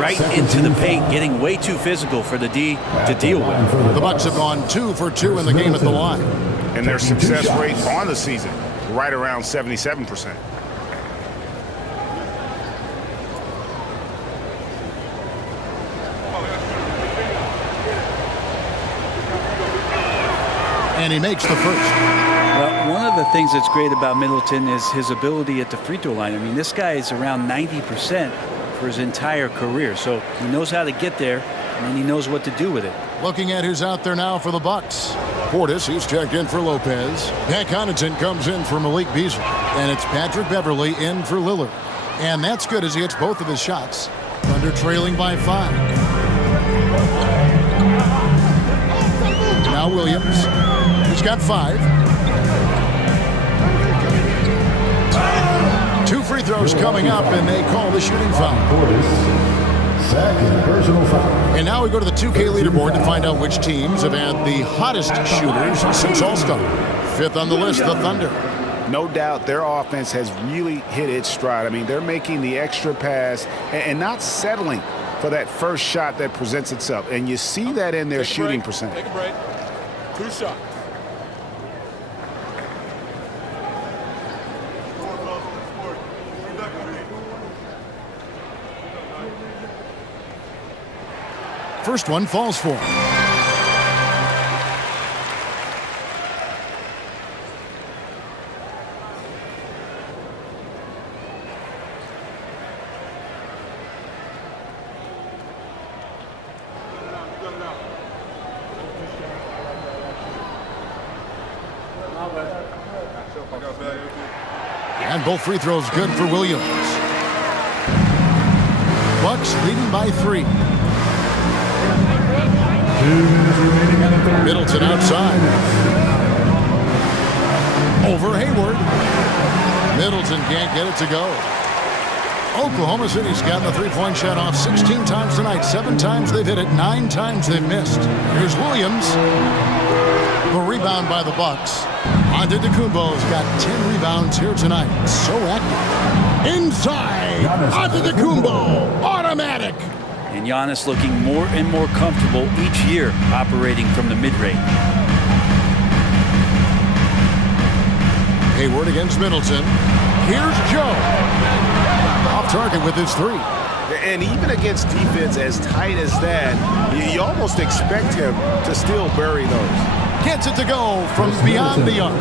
right into the paint, getting way too physical for the D to deal with. The Bucks have gone 2 for 2 in the game at the line. And their success rate on the season, right around 77%. And he makes the first. Well, one of the things that's great about Middleton is his ability at the free throw line. I mean, this guy is around 90% for his entire career, so he knows how to get there, and he knows what to do with it. Looking at who's out there now for the Bucks. Portis, he's checked in for Lopez. Pat Connaughton comes in for Malik Beasley. And it's Patrick Beverley in for Lillard. And that's good as he hits both of his shots. Thunder trailing by 5. Now Williams. He's got 5. 2 free throws coming up, and they call the shooting foul. Second personal foul. And now we go to the 2K leaderboard to find out which teams have had the hottest shooters since All-Star. 5th on the list, the Thunder. No doubt their offense has really hit its stride. I mean, they're making the extra pass and not settling for that first shot that presents itself. And you see that in their shooting percentage. Take a break. 2 shots. First one falls for him. And both free throws good for Williams. Bucks leading by 3. 2 minutes remaining in the third. Middleton outside. Over Hayward. Middleton can't get it to go. Oklahoma City's gotten the three-point shot off 16 times tonight. 7 times they've hit it, 9 times they've missed. Here's Williams. The rebound by the Bucks. Antetokounmpo's got 10 rebounds here tonight. So active. Inside. Antetokounmpo. Automatic. And Giannis looking more and more comfortable each year operating from the mid-range. Hayward against Middleton. Here's Joe. Off target with his three. And even against defense as tight as that, you almost expect him to still bury those. Gets it to go from beyond the arc.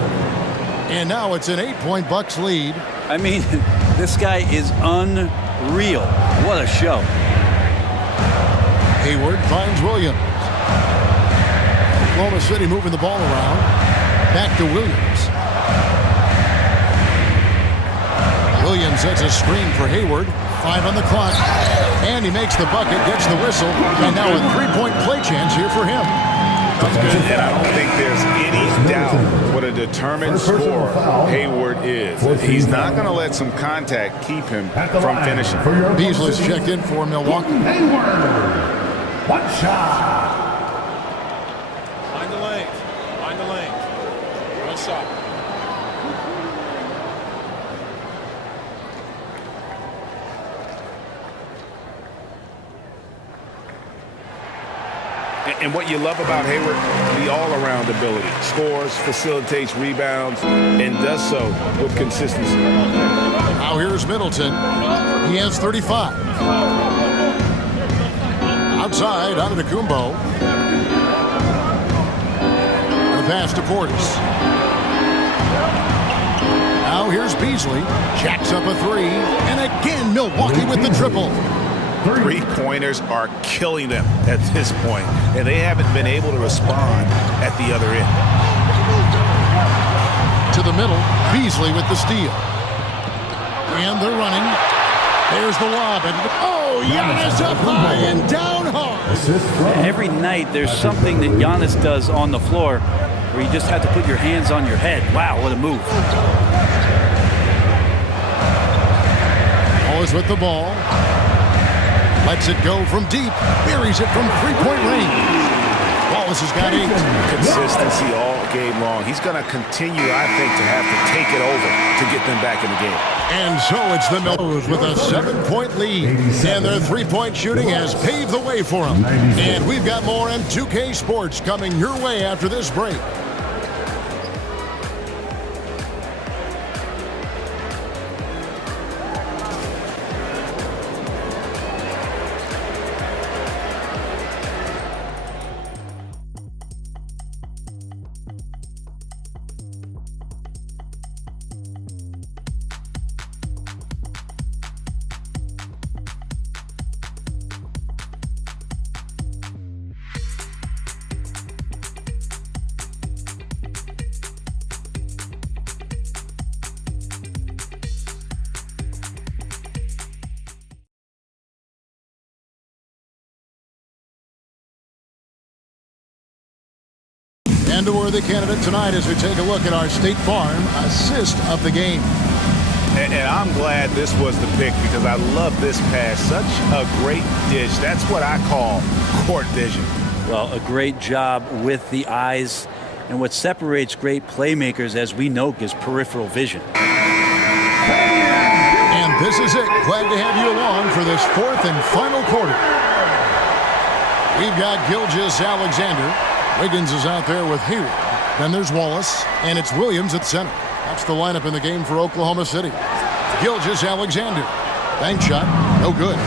And now it's an 8-point Bucks lead. I mean, this guy is unreal. What a show. Hayward finds Williams. Oklahoma City moving the ball around. Back to Williams. Williams sets a screen for Hayward. 5 on the clock. And he makes the bucket, gets the whistle. And now a 3-point play chance here for him. That's good. And I don't think there's any doubt what a determined scorer Hayward is. He's not going to let some contact keep him from finishing. Beasley's checked in for Milwaukee. Hayward. One shot. Find the lanes. Find the lanes. One shot. And what you love about Hayward, the all-around ability. Scores, facilitates rebounds, and does so with consistency. Now here's Middleton. He has 35. Outside, Antetokounmpo. The pass to Portis. Now here's Beasley. Jacks up a three. And again, Milwaukee with the triple. Three-pointers are killing them at this point, and they haven't been able to respond at the other end. To the middle, Beasley with the steal. And they're running. There's the lob. And oh, Giannis up high and down hard. Every night there's something that Giannis does on the floor where you just have to put your hands on your head. Wow, what a move. Always with the ball. Lets it go from deep. Buries it from three-point range. Wallace has got 8. Consistency all game long. He's going to continue, I think, to have to take it over to get them back in the game. And so it's the Milwaukee with a 7-point lead. And their three-point shooting has paved the way for them. And we've got more in 2K Sports coming your way after this break. And a worthy candidate tonight as we take a look at our State Farm assist of the game. And I'm glad this was the pick because I love this pass. Such a great dish. That's what I call court vision. Well, a great job with the eyes. And what separates great playmakers, as we know, is peripheral vision. And this is it. Glad to have you along for this 4th and final quarter. We've got Gilgeous-Alexander. Wiggins is out there with Hayward. Then there's Wallace, and it's Williams at center. That's the lineup in the game for Oklahoma City. Gilgeous-Alexander. Bank shot. No good.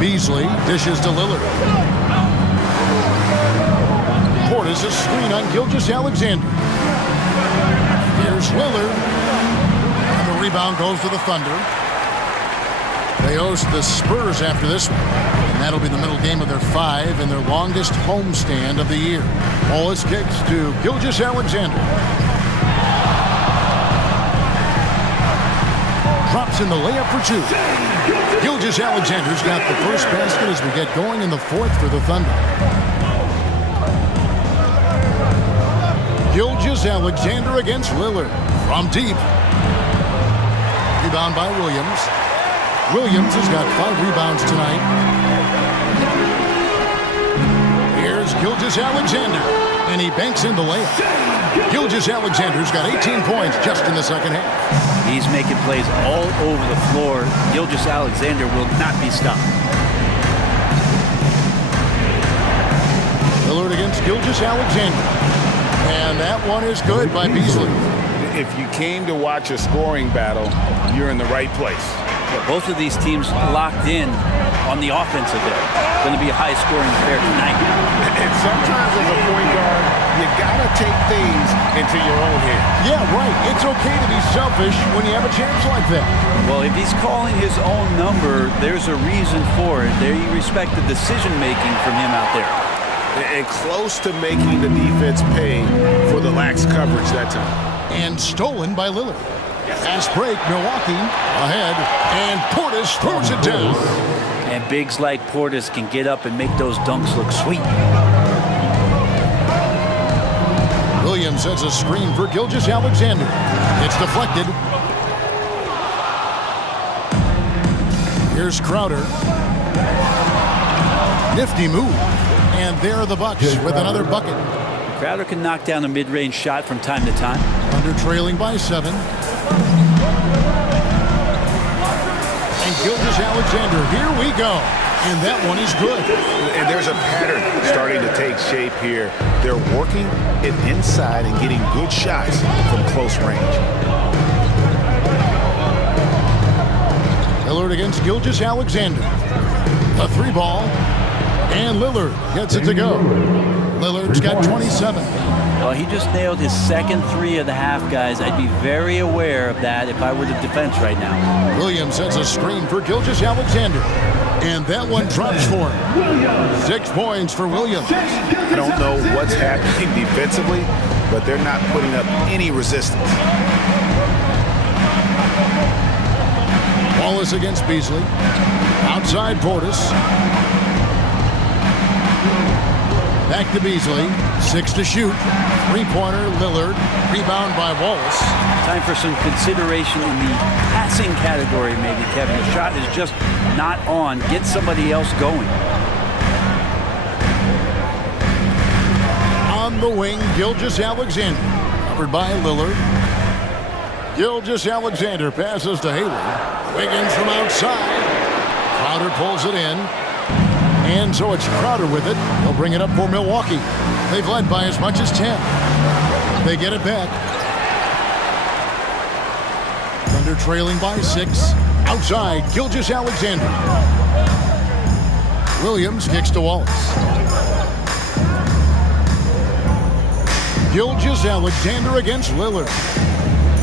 Beasley dishes to Lillard. Portis a screen on Gilgeous-Alexander. Here's Lillard. And the rebound goes to the Thunder. They host the Spurs after this one. And that'll be the middle game of their 5 and their longest homestand of the year. Wallace kicks to Gilgeous-Alexander. Drops in the layup for 2. Gilgeous-Alexander's got the first basket as we get going in the 4th for the Thunder. Gilgeous-Alexander against Lillard. From deep. Rebound by Williams. Williams has got 5 rebounds tonight. Here's Here's Gilgeous-Alexander, and he banks in the layup. Gilgeous-Alexander's got 18 points just in the second half. He's making plays all over the floor. Gilgeous-Alexander will not be stopped. Lillard against Gilgeous-Alexander. And that one is good by Beasley. If you came to watch a scoring battle, you're in the right place. Yeah, both of these teams locked in on the offensive end. Going to be a high-scoring affair tonight. And sometimes as a point guard, you got to take things into your own hands. Yeah, right. It's okay to be selfish when you have a chance like that. Well, if he's calling his own number, there's a reason for it. There you respect the decision-making from him out there. And close to making the defense pay for the lax coverage that time. And stolen by Lillard. Fast break, Milwaukee ahead, and Portis throws it down. And bigs like Portis can get up and make those dunks look sweet. Williams sets a screen for Gilgeous-Alexander. It's deflected. Here's Crowder. Nifty move. And there are the Bucks with another bucket. Crowder can knock down a mid-range shot from time to time. Under trailing by 7. And Gilgeous-Alexander, here we go. And that one is good. And there's a pattern starting to take shape here. They're working it inside and getting good shots from close range. Lillard against Gilgeous-Alexander. A 3-ball. And Lillard gets it to go. Lillard's got 27. Well, he just nailed his second 3 of the half, guys. I'd be very aware of that if I were the defense right now. Williams sets a screen for Gilgeous-Alexander. And that one drops for him. 6 points for Williams. I don't know what's happening defensively, but they're not putting up any resistance. Wallace against Beasley. Outside Portis. Back to Beasley. 6 to shoot. 3-pointer, Lillard. Rebound by Wallace. Time for some consideration in the passing category, maybe, Kevin. The shot is just not on. Get somebody else going. On the wing, Gilgeous-Alexander. Covered by Lillard. Gilgeous-Alexander passes to Hayward. Wiggins from outside. Crowder pulls it in. And so it's Crowder with it. They'll bring it up for Milwaukee. They've led by as much as 10. They get it back. Thunder trailing by 6. Outside, Gilgeous-Alexander. Williams kicks to Wallace. Gilgeous-Alexander against Lillard.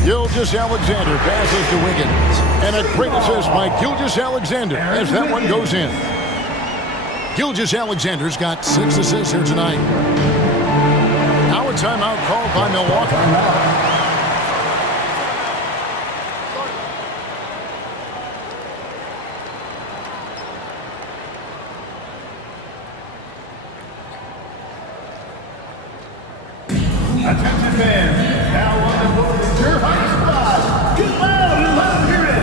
Gilgeous-Alexander passes to Wiggins. And a great assist by Gilgeous-Alexander as that one goes in. Gilgeous-Alexander's got 6 assists here tonight. Now a timeout called by Milwaukee. Attention fans, now on the board is your high spot. Get loud and let them hear it.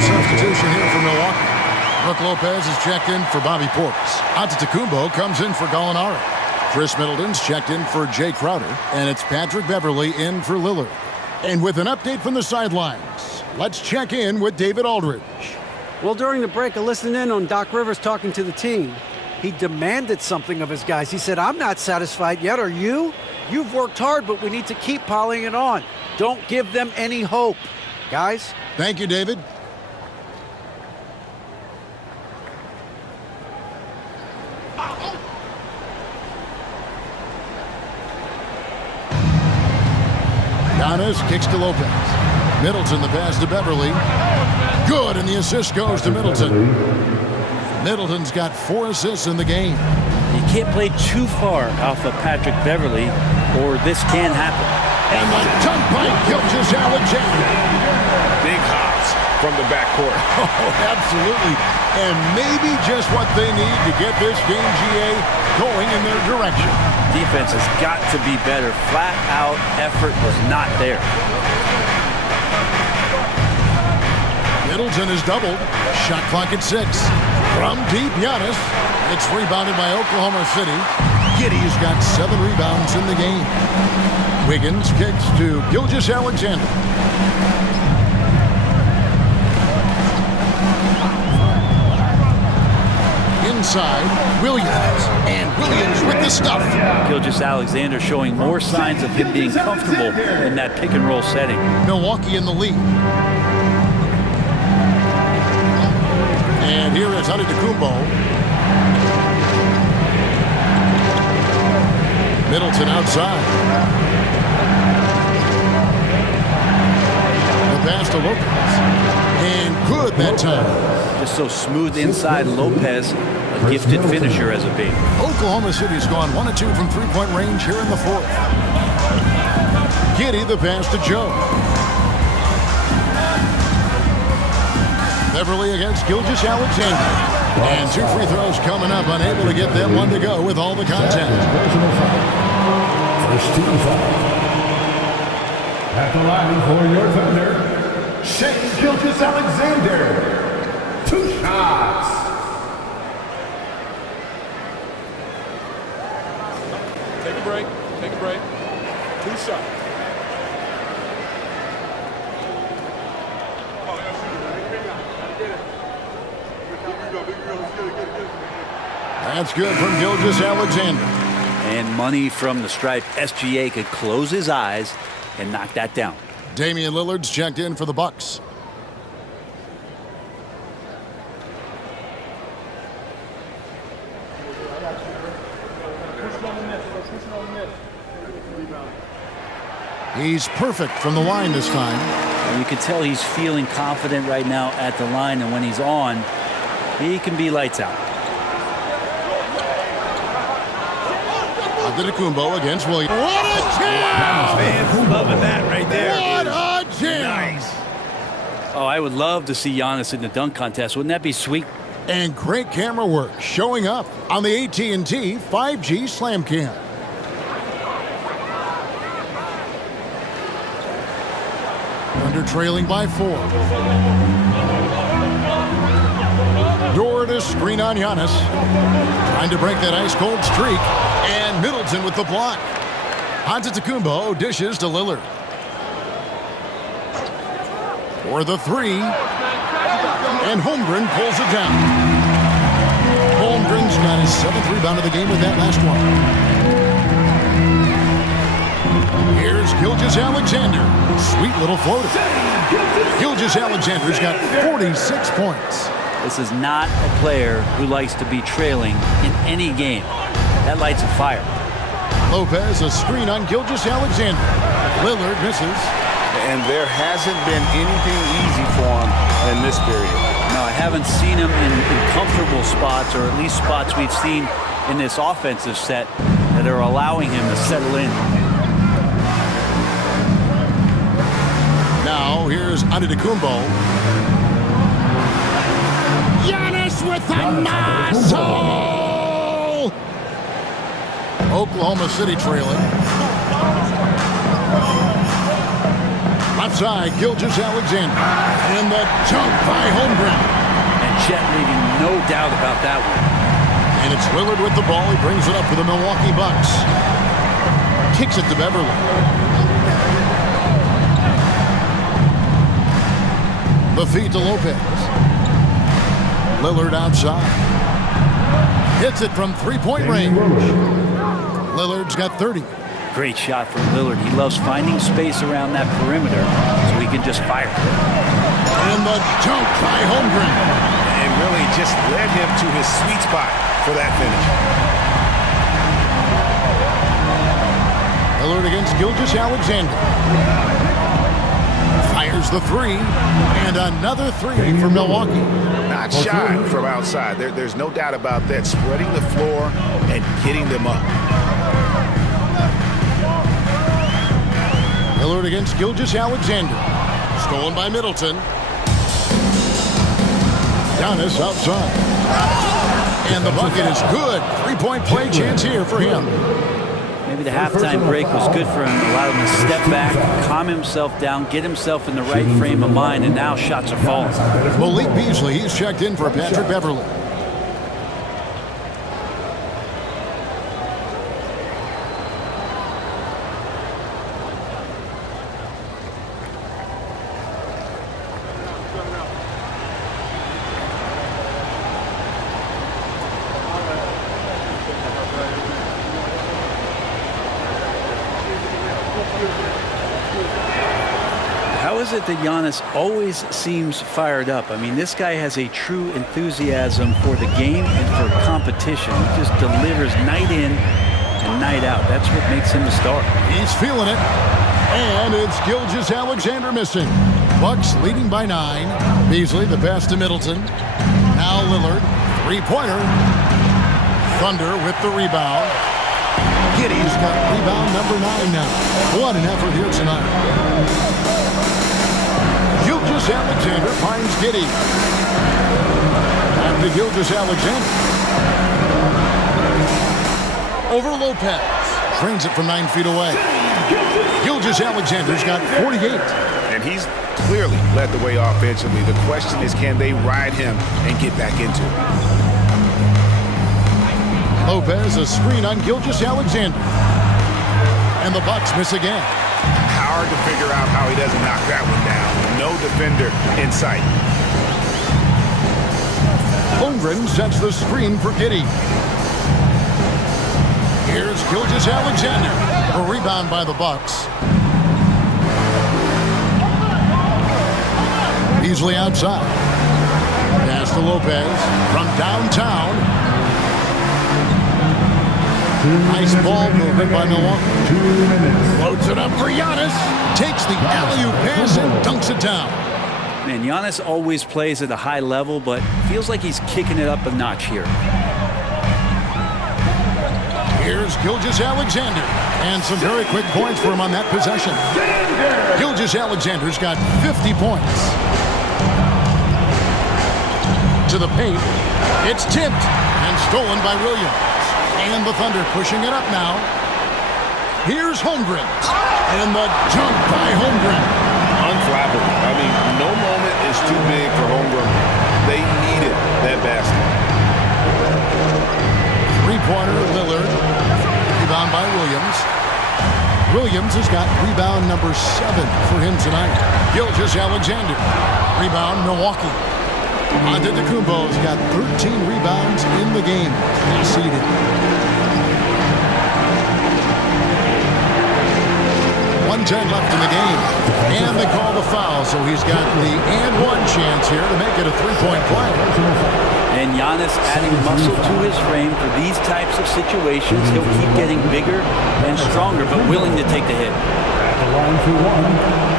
Substitution here for Milwaukee. Brook Lopez is checked in for Bobby Portis. Antetokounmpo comes in for Gallinari. Chris Middleton's checked in for Jay Crowder. And it's Patrick Beverley in for Lillard. And with an update from the sidelines, let's check in with David Aldridge. Well, during the break, I listened in on Doc Rivers talking to the team. He demanded something of his guys. He said, I'm not satisfied yet, are you? You've worked hard, but we need to keep piling it on. Don't give them any hope. Guys? Thank you, David. Giannis kicks to Lopez. Middleton, the pass to Beverly. Good, and the assist goes to Middleton. Middleton's got 4 assists in the game. You can't play too far off of Patrick Beverly, or this can happen. And the dunk by Gilgeous-Alexander. Big hops from the backcourt. Oh, absolutely. And maybe just what they need to get this game, GA, going in their direction. Defense has got to be better. Flat out effort was not there. Middleton is doubled. Shot clock at 6. From deep, Giannis. It's rebounded by Oklahoma City. Giddey's got 7 rebounds in the game. Wiggins kicks to Gilgeous-Alexander. Inside, Williams. And Williams with the stuff. Gilgeous-Alexander showing more signs of him being comfortable in that pick and roll setting. Milwaukee in the lead. And here is Antetokounmpo. Middleton outside. The pass to Lopez. And good that time. Just so smooth inside. Lopez, a gifted finisher as a big. Oklahoma City's gone 1 of 2 from three-point range here in the 4th. Giddey, the pass to Joe. Beverly against Gilgeous-Alexander. And 2 free throws coming up, unable to get them one to go with all the contact. First team foul. At the line for your Thunder, Shea Gilgeous-Alexander. 2 shots. Take a break. Take a break. 2 shots. That's good from Gilgeous-Alexander. And money from the stripe. SGA could close his eyes and knock that down. Damian Lillard's checked in for the Bucks. He's perfect from the line this time. And you can tell he's feeling confident right now at the line, and when he's on, he can be lights out. Antetokounmpo against Williams. What a jam! Fans loving that right there. What a jam! Nice. Oh, I would love to see Giannis in the dunk contest. Wouldn't that be sweet? And great camera work showing up on the AT&T 5G Slam Cam. Under trailing by 4. Dort screen on Giannis. Trying to break that ice-cold streak. And Middleton with the block. Antetokounmpo dishes to Lillard. For the 3. And Holmgren pulls it down. Holmgren's got his 7th rebound of the game with that last one. Here's Gilgeous-Alexander. Sweet little floater. Gilgeous-Alexander's got 46 points. This is not a player who likes to be trailing in any game. That lights a fire. Lopez, a screen on Gilgeous-Alexander. Lillard misses. And there hasn't been anything easy for him in this period. No, I haven't seen him in comfortable spots, or at least spots we've seen in this offensive set that are allowing him to settle in. Now, here's Antetokounmpo. Giannis with a muscle! Oklahoma City trailing. Left side, Gilgeous-Alexander. And the jump by Holmgren. And Chet leaving no doubt about that one. And it's Lillard with the ball. He brings it up for the Milwaukee Bucks. Kicks it to Beverly. The feed to Lopez. Lillard outside. Hits it from three-point range. Lillard's got 30. Great shot from Lillard. He loves finding space around that perimeter so he can just fire. And the dunk by Holmgren. And really just led him to his sweet spot for that finish. Lillard against Gilgeous-Alexander. Fires the three. And another three for Milwaukee. Not shy from outside. There's no doubt about that. Spreading the floor and getting them up. Lillard against Gilgeous-Alexander. Stolen by Middleton. Giannis outside. And the bucket is good. Three-point play chance here for him. Maybe the halftime break was good for him. Allowed him to step back, calm himself down, get himself in the right frame of mind, and now shots are falling. Malik Beasley, he's checked in for Patrick Beverley. How is it that Giannis always seems fired up? I mean, this guy has a true enthusiasm for the game and for competition. He just delivers night in and night out. That's what makes him a star. He's feeling it. And it's Gilgeous-Alexander missing. Bucks leading by 9. Beasley, the pass to Middleton. Now Lillard, three-pointer. Thunder with the rebound. Giddey's got rebound number 9 now. What an effort here tonight. Gilgeous-Alexander finds Giddey. Back to Gilgeous-Alexander. Over Lopez. Drains it from 9 feet away. Gilgeous-Alexander's got 48. And he's clearly led the way offensively. The question is, can they ride him and get back into it? Lopez, a screen on Gilgeous-Alexander. And the Bucks miss again. Hard to figure out how he doesn't knock that one down. No defender in sight. Holmgren sets the screen for Giddey. Here's Gilgeous-Alexander. A rebound by the Bucks. Beasley outside. Pass to Lopez from downtown. Nice ball movement by Milwaukee. 2 minutes. Loads it up for Giannis. Takes the alley-oop pass and dunks it down. Man, Giannis always plays at a high level, but feels like he's kicking it up a notch here. Here's Gilgeous-Alexander. And some very quick points for him on that possession. Gilgeous-Alexander's got 50 points. To the paint. It's tipped and stolen by Williams. And the Thunder pushing it up now. Here's Holmgren. And the jump by Holmgren. Unflappable. I mean, no moment is too big for Holmgren. They needed that basket. Three-pointer, Lillard. Rebound by Williams. Williams has got rebound number 7 for him tonight. Gilgeous-Alexander. Rebound, Milwaukee. Antetokounmpo's got 13 rebounds in the game. He's seated. 1:10 left in the game. And they call the foul, so he's got the and-one chance here to make it a three-point play. And Giannis adding muscle to his frame for these types of situations. He'll keep getting bigger and stronger, but willing to take the hit. At the line for 1.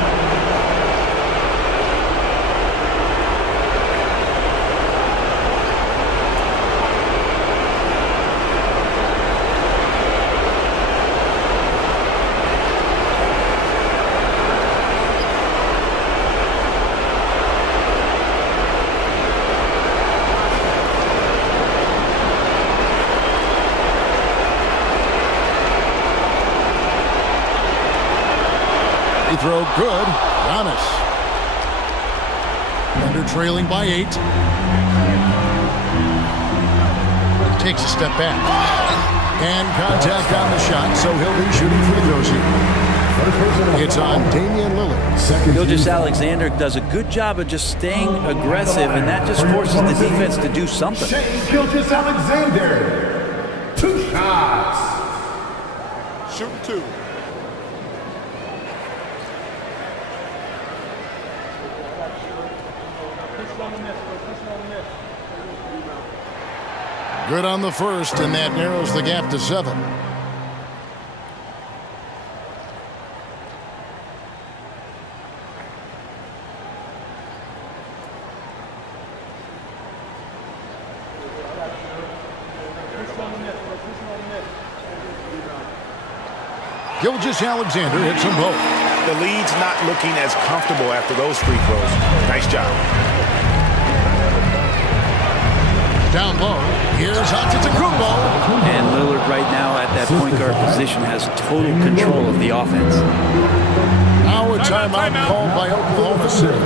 Throw good. Giannis. Thunder trailing by 8. Takes a step back. And contact on the shot, so he'll be shooting free throws here. It's on Damian Lillard. Gilgeous-Alexander does a good job of just staying aggressive, and that just forces the defense to do something. Gilgeous-Alexander, 2 shots. Shoot 2. Good on the first, and that narrows the gap to 7. Gilgeous-Alexander hits them both. The lead's not looking as comfortable after those free throws. Nice job. Down low, here's Antetokounmpo. And Lillard right now at that point guard position has total control of the offense. Now a timeout called by Oklahoma City.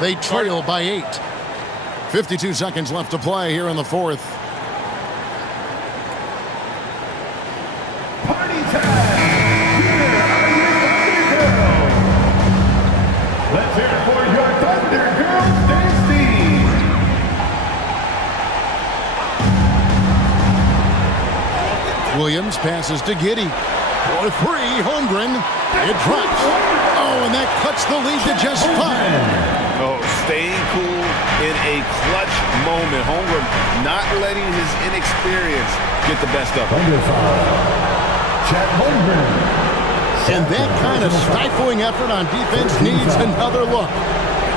They trail by 8. 52 seconds left to play here in the fourth. Party time! Here are your Thunder Girls! Let's hear it for your Thunder Girls, Steve! Williams passes to Giddey. For 3, Holmgren. It drops. Oh, and that cuts the lead to just 5. Oh, staying cool in a clutch moment. Holmgren not letting his inexperience get the best of him. Under foul. Chet Holmgren. And that kind of stifling effort on defense needs another look.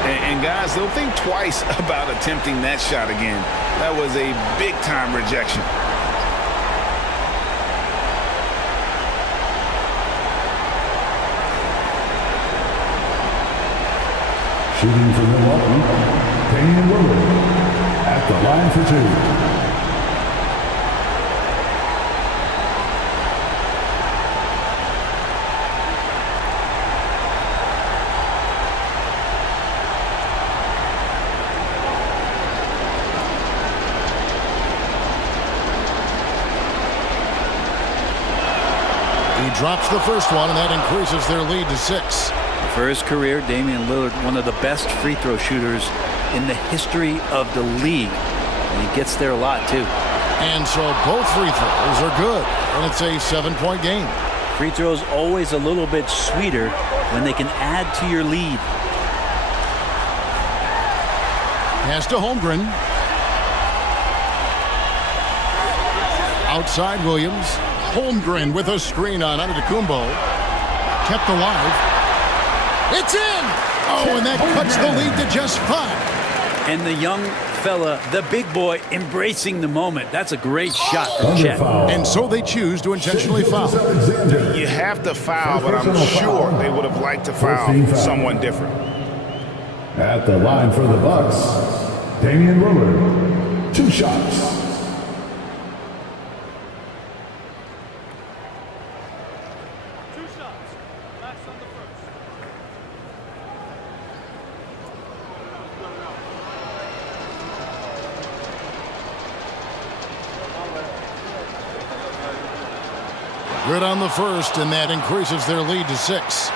And guys, they'll think twice about attempting that shot again. That was a big-time rejection. Shooting for Milwaukee, Damian Lillard at the line for 2. He drops the first one, and that increases their lead to 6. For his career, Damian Lillard, one of the best free throw shooters in the history of the league. And he gets there a lot, too. And so both free throws are good, and it's a 7-point game. Free throws always a little bit sweeter when they can add to your lead. Pass to Holmgren. Outside Williams. Holmgren with a screen on Antetokounmpo. Kept alive. It's in! Oh, and that cuts the lead to just 5. And the young fella, the big boy, embracing the moment. That's a great shot from Chet. And so they choose to intentionally foul. You have to foul, but I'm sure they would have liked to foul someone different. At the line for the Bucks, Damian Lillard, 2 shots. Good on the first, and that increases their lead to 6.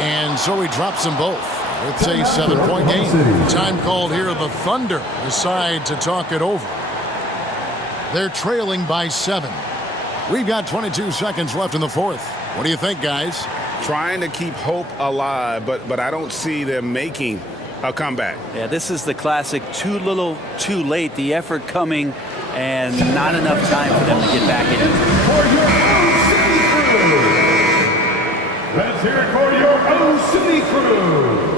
And so he drops them both. It's a 7-point game. Time called here. The Thunder decide to talk it over. They're trailing by 7. We've got 22 seconds left in the fourth. What do you think, guys? Trying to keep hope alive, but I don't see them making a comeback. Yeah, this is the classic too little, too late. The effort coming and not enough time for them to get back in it. For your own city crew. Let's hear it for your own city crew.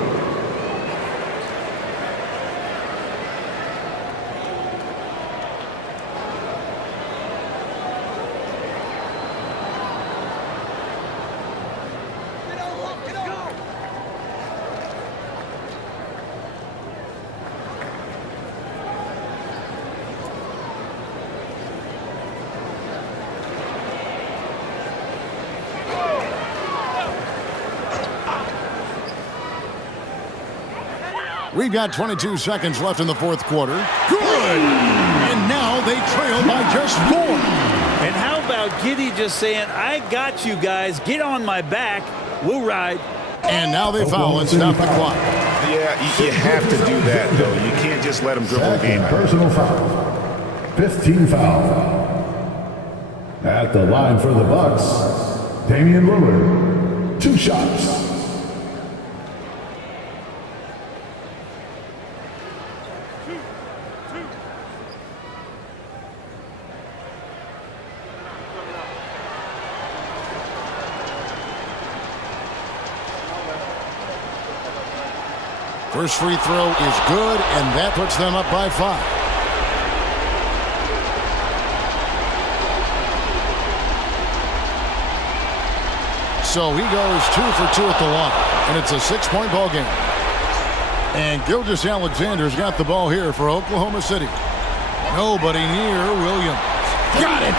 We've got 22 seconds left in the fourth quarter. Good! And now they trail by just 4. And how about Giddy just saying, I got you guys, get on my back, we'll ride. And now they foul and stop the clock. Yeah, you have to do that, though. You can't just let them dribble the game out. Personal foul. 15 foul. At the line for the Bucks, Damian Lillard. 2 shots. First free throw is good, and that puts them up by 5. So he goes 2 for 2 at the line, and it's a 6-point ball game. And Gilgeous-Alexander's got the ball here for Oklahoma City. Nobody near Williams. Got it!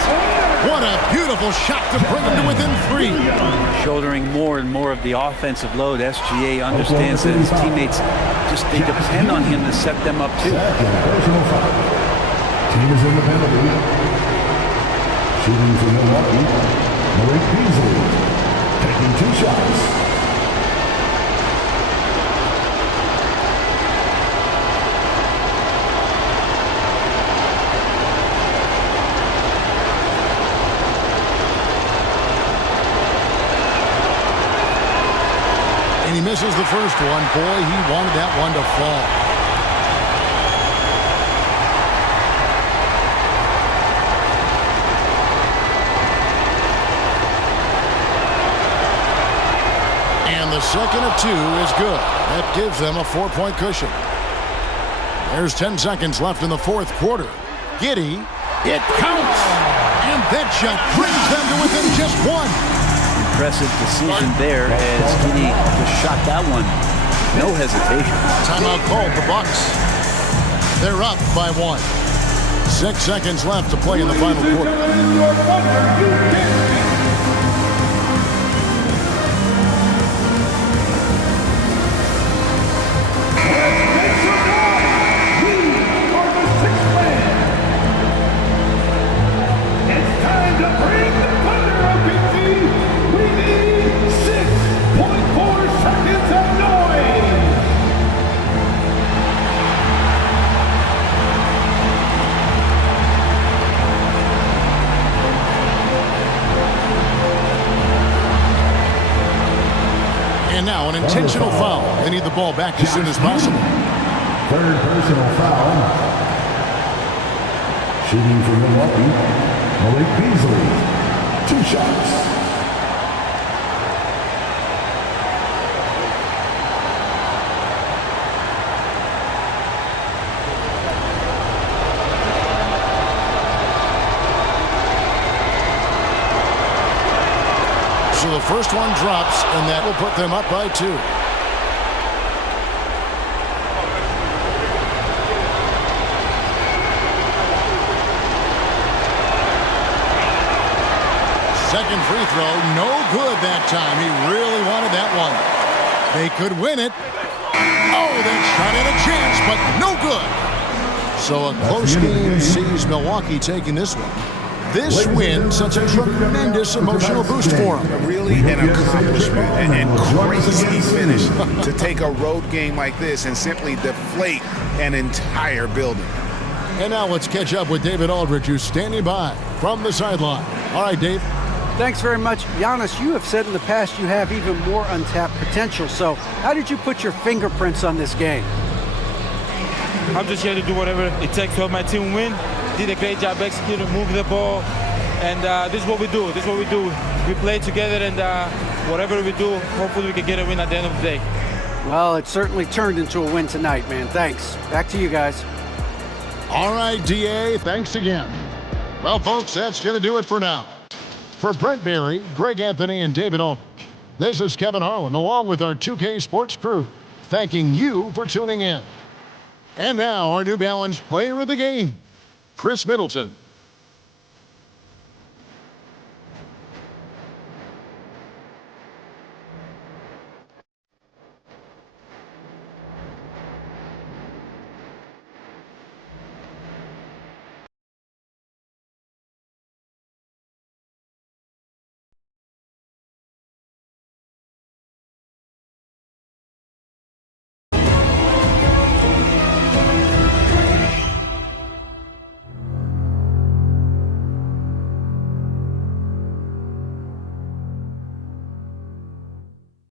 What a beautiful shot to bring him to within 3. Shouldering more and more of the offensive load. SGA understands that his teammates they depend on him to set them up too. Personal foul. Team is in the penalty. Shooting for Milwaukee, Malik Beasley. Taking 2 shots. And he misses the first one. Boy, he wanted that one to fall. And the second of 2 is good. That gives them a 4-point cushion. There's 10 seconds left in the fourth quarter. Giddey, it counts! And that shot brings them to within just 1. Impressive decision there as Giddey just shot that one. No hesitation. Timeout called the Bucks. They're up by 1. 6 seconds left to play in the final quarter. And now an intentional foul. They need the ball back as soon as possible. 3rd personal foul. Shooting for Milwaukee, Malik Beasley. 2 shots. So the first one drops, and that will put them up by 2. Second free throw, no good that time. He really wanted that one. They could win it. Oh, that shot had a chance, but no good. So a close game sees Milwaukee taking this one. This win, such a tremendous emotional boost for him. Really an accomplishment and crazy finish to take a road game like this and simply deflate an entire building. And now let's catch up with David Aldridge, who's standing by from the sideline. All right, Dave. Thanks very much. Giannis, you have said in the past you have even more untapped potential. So how did you put your fingerprints on this game? I'm just here to do whatever it takes to help my team win. Did a great job executing, moving the ball, and this is what we do. This is what we do. We play together, and whatever we do, hopefully we can get a win at the end of the day. Well, it certainly turned into a win tonight, man. Thanks. Back to you guys. All right, DA, thanks again. Well, folks, that's going to do it for now. For Brent Berry, Greg Anthony, and David Aldridge, this is Kevin Harlan, along with our 2K Sports crew, thanking you for tuning in. And now, our New Balance player of the game, Chris Middleton.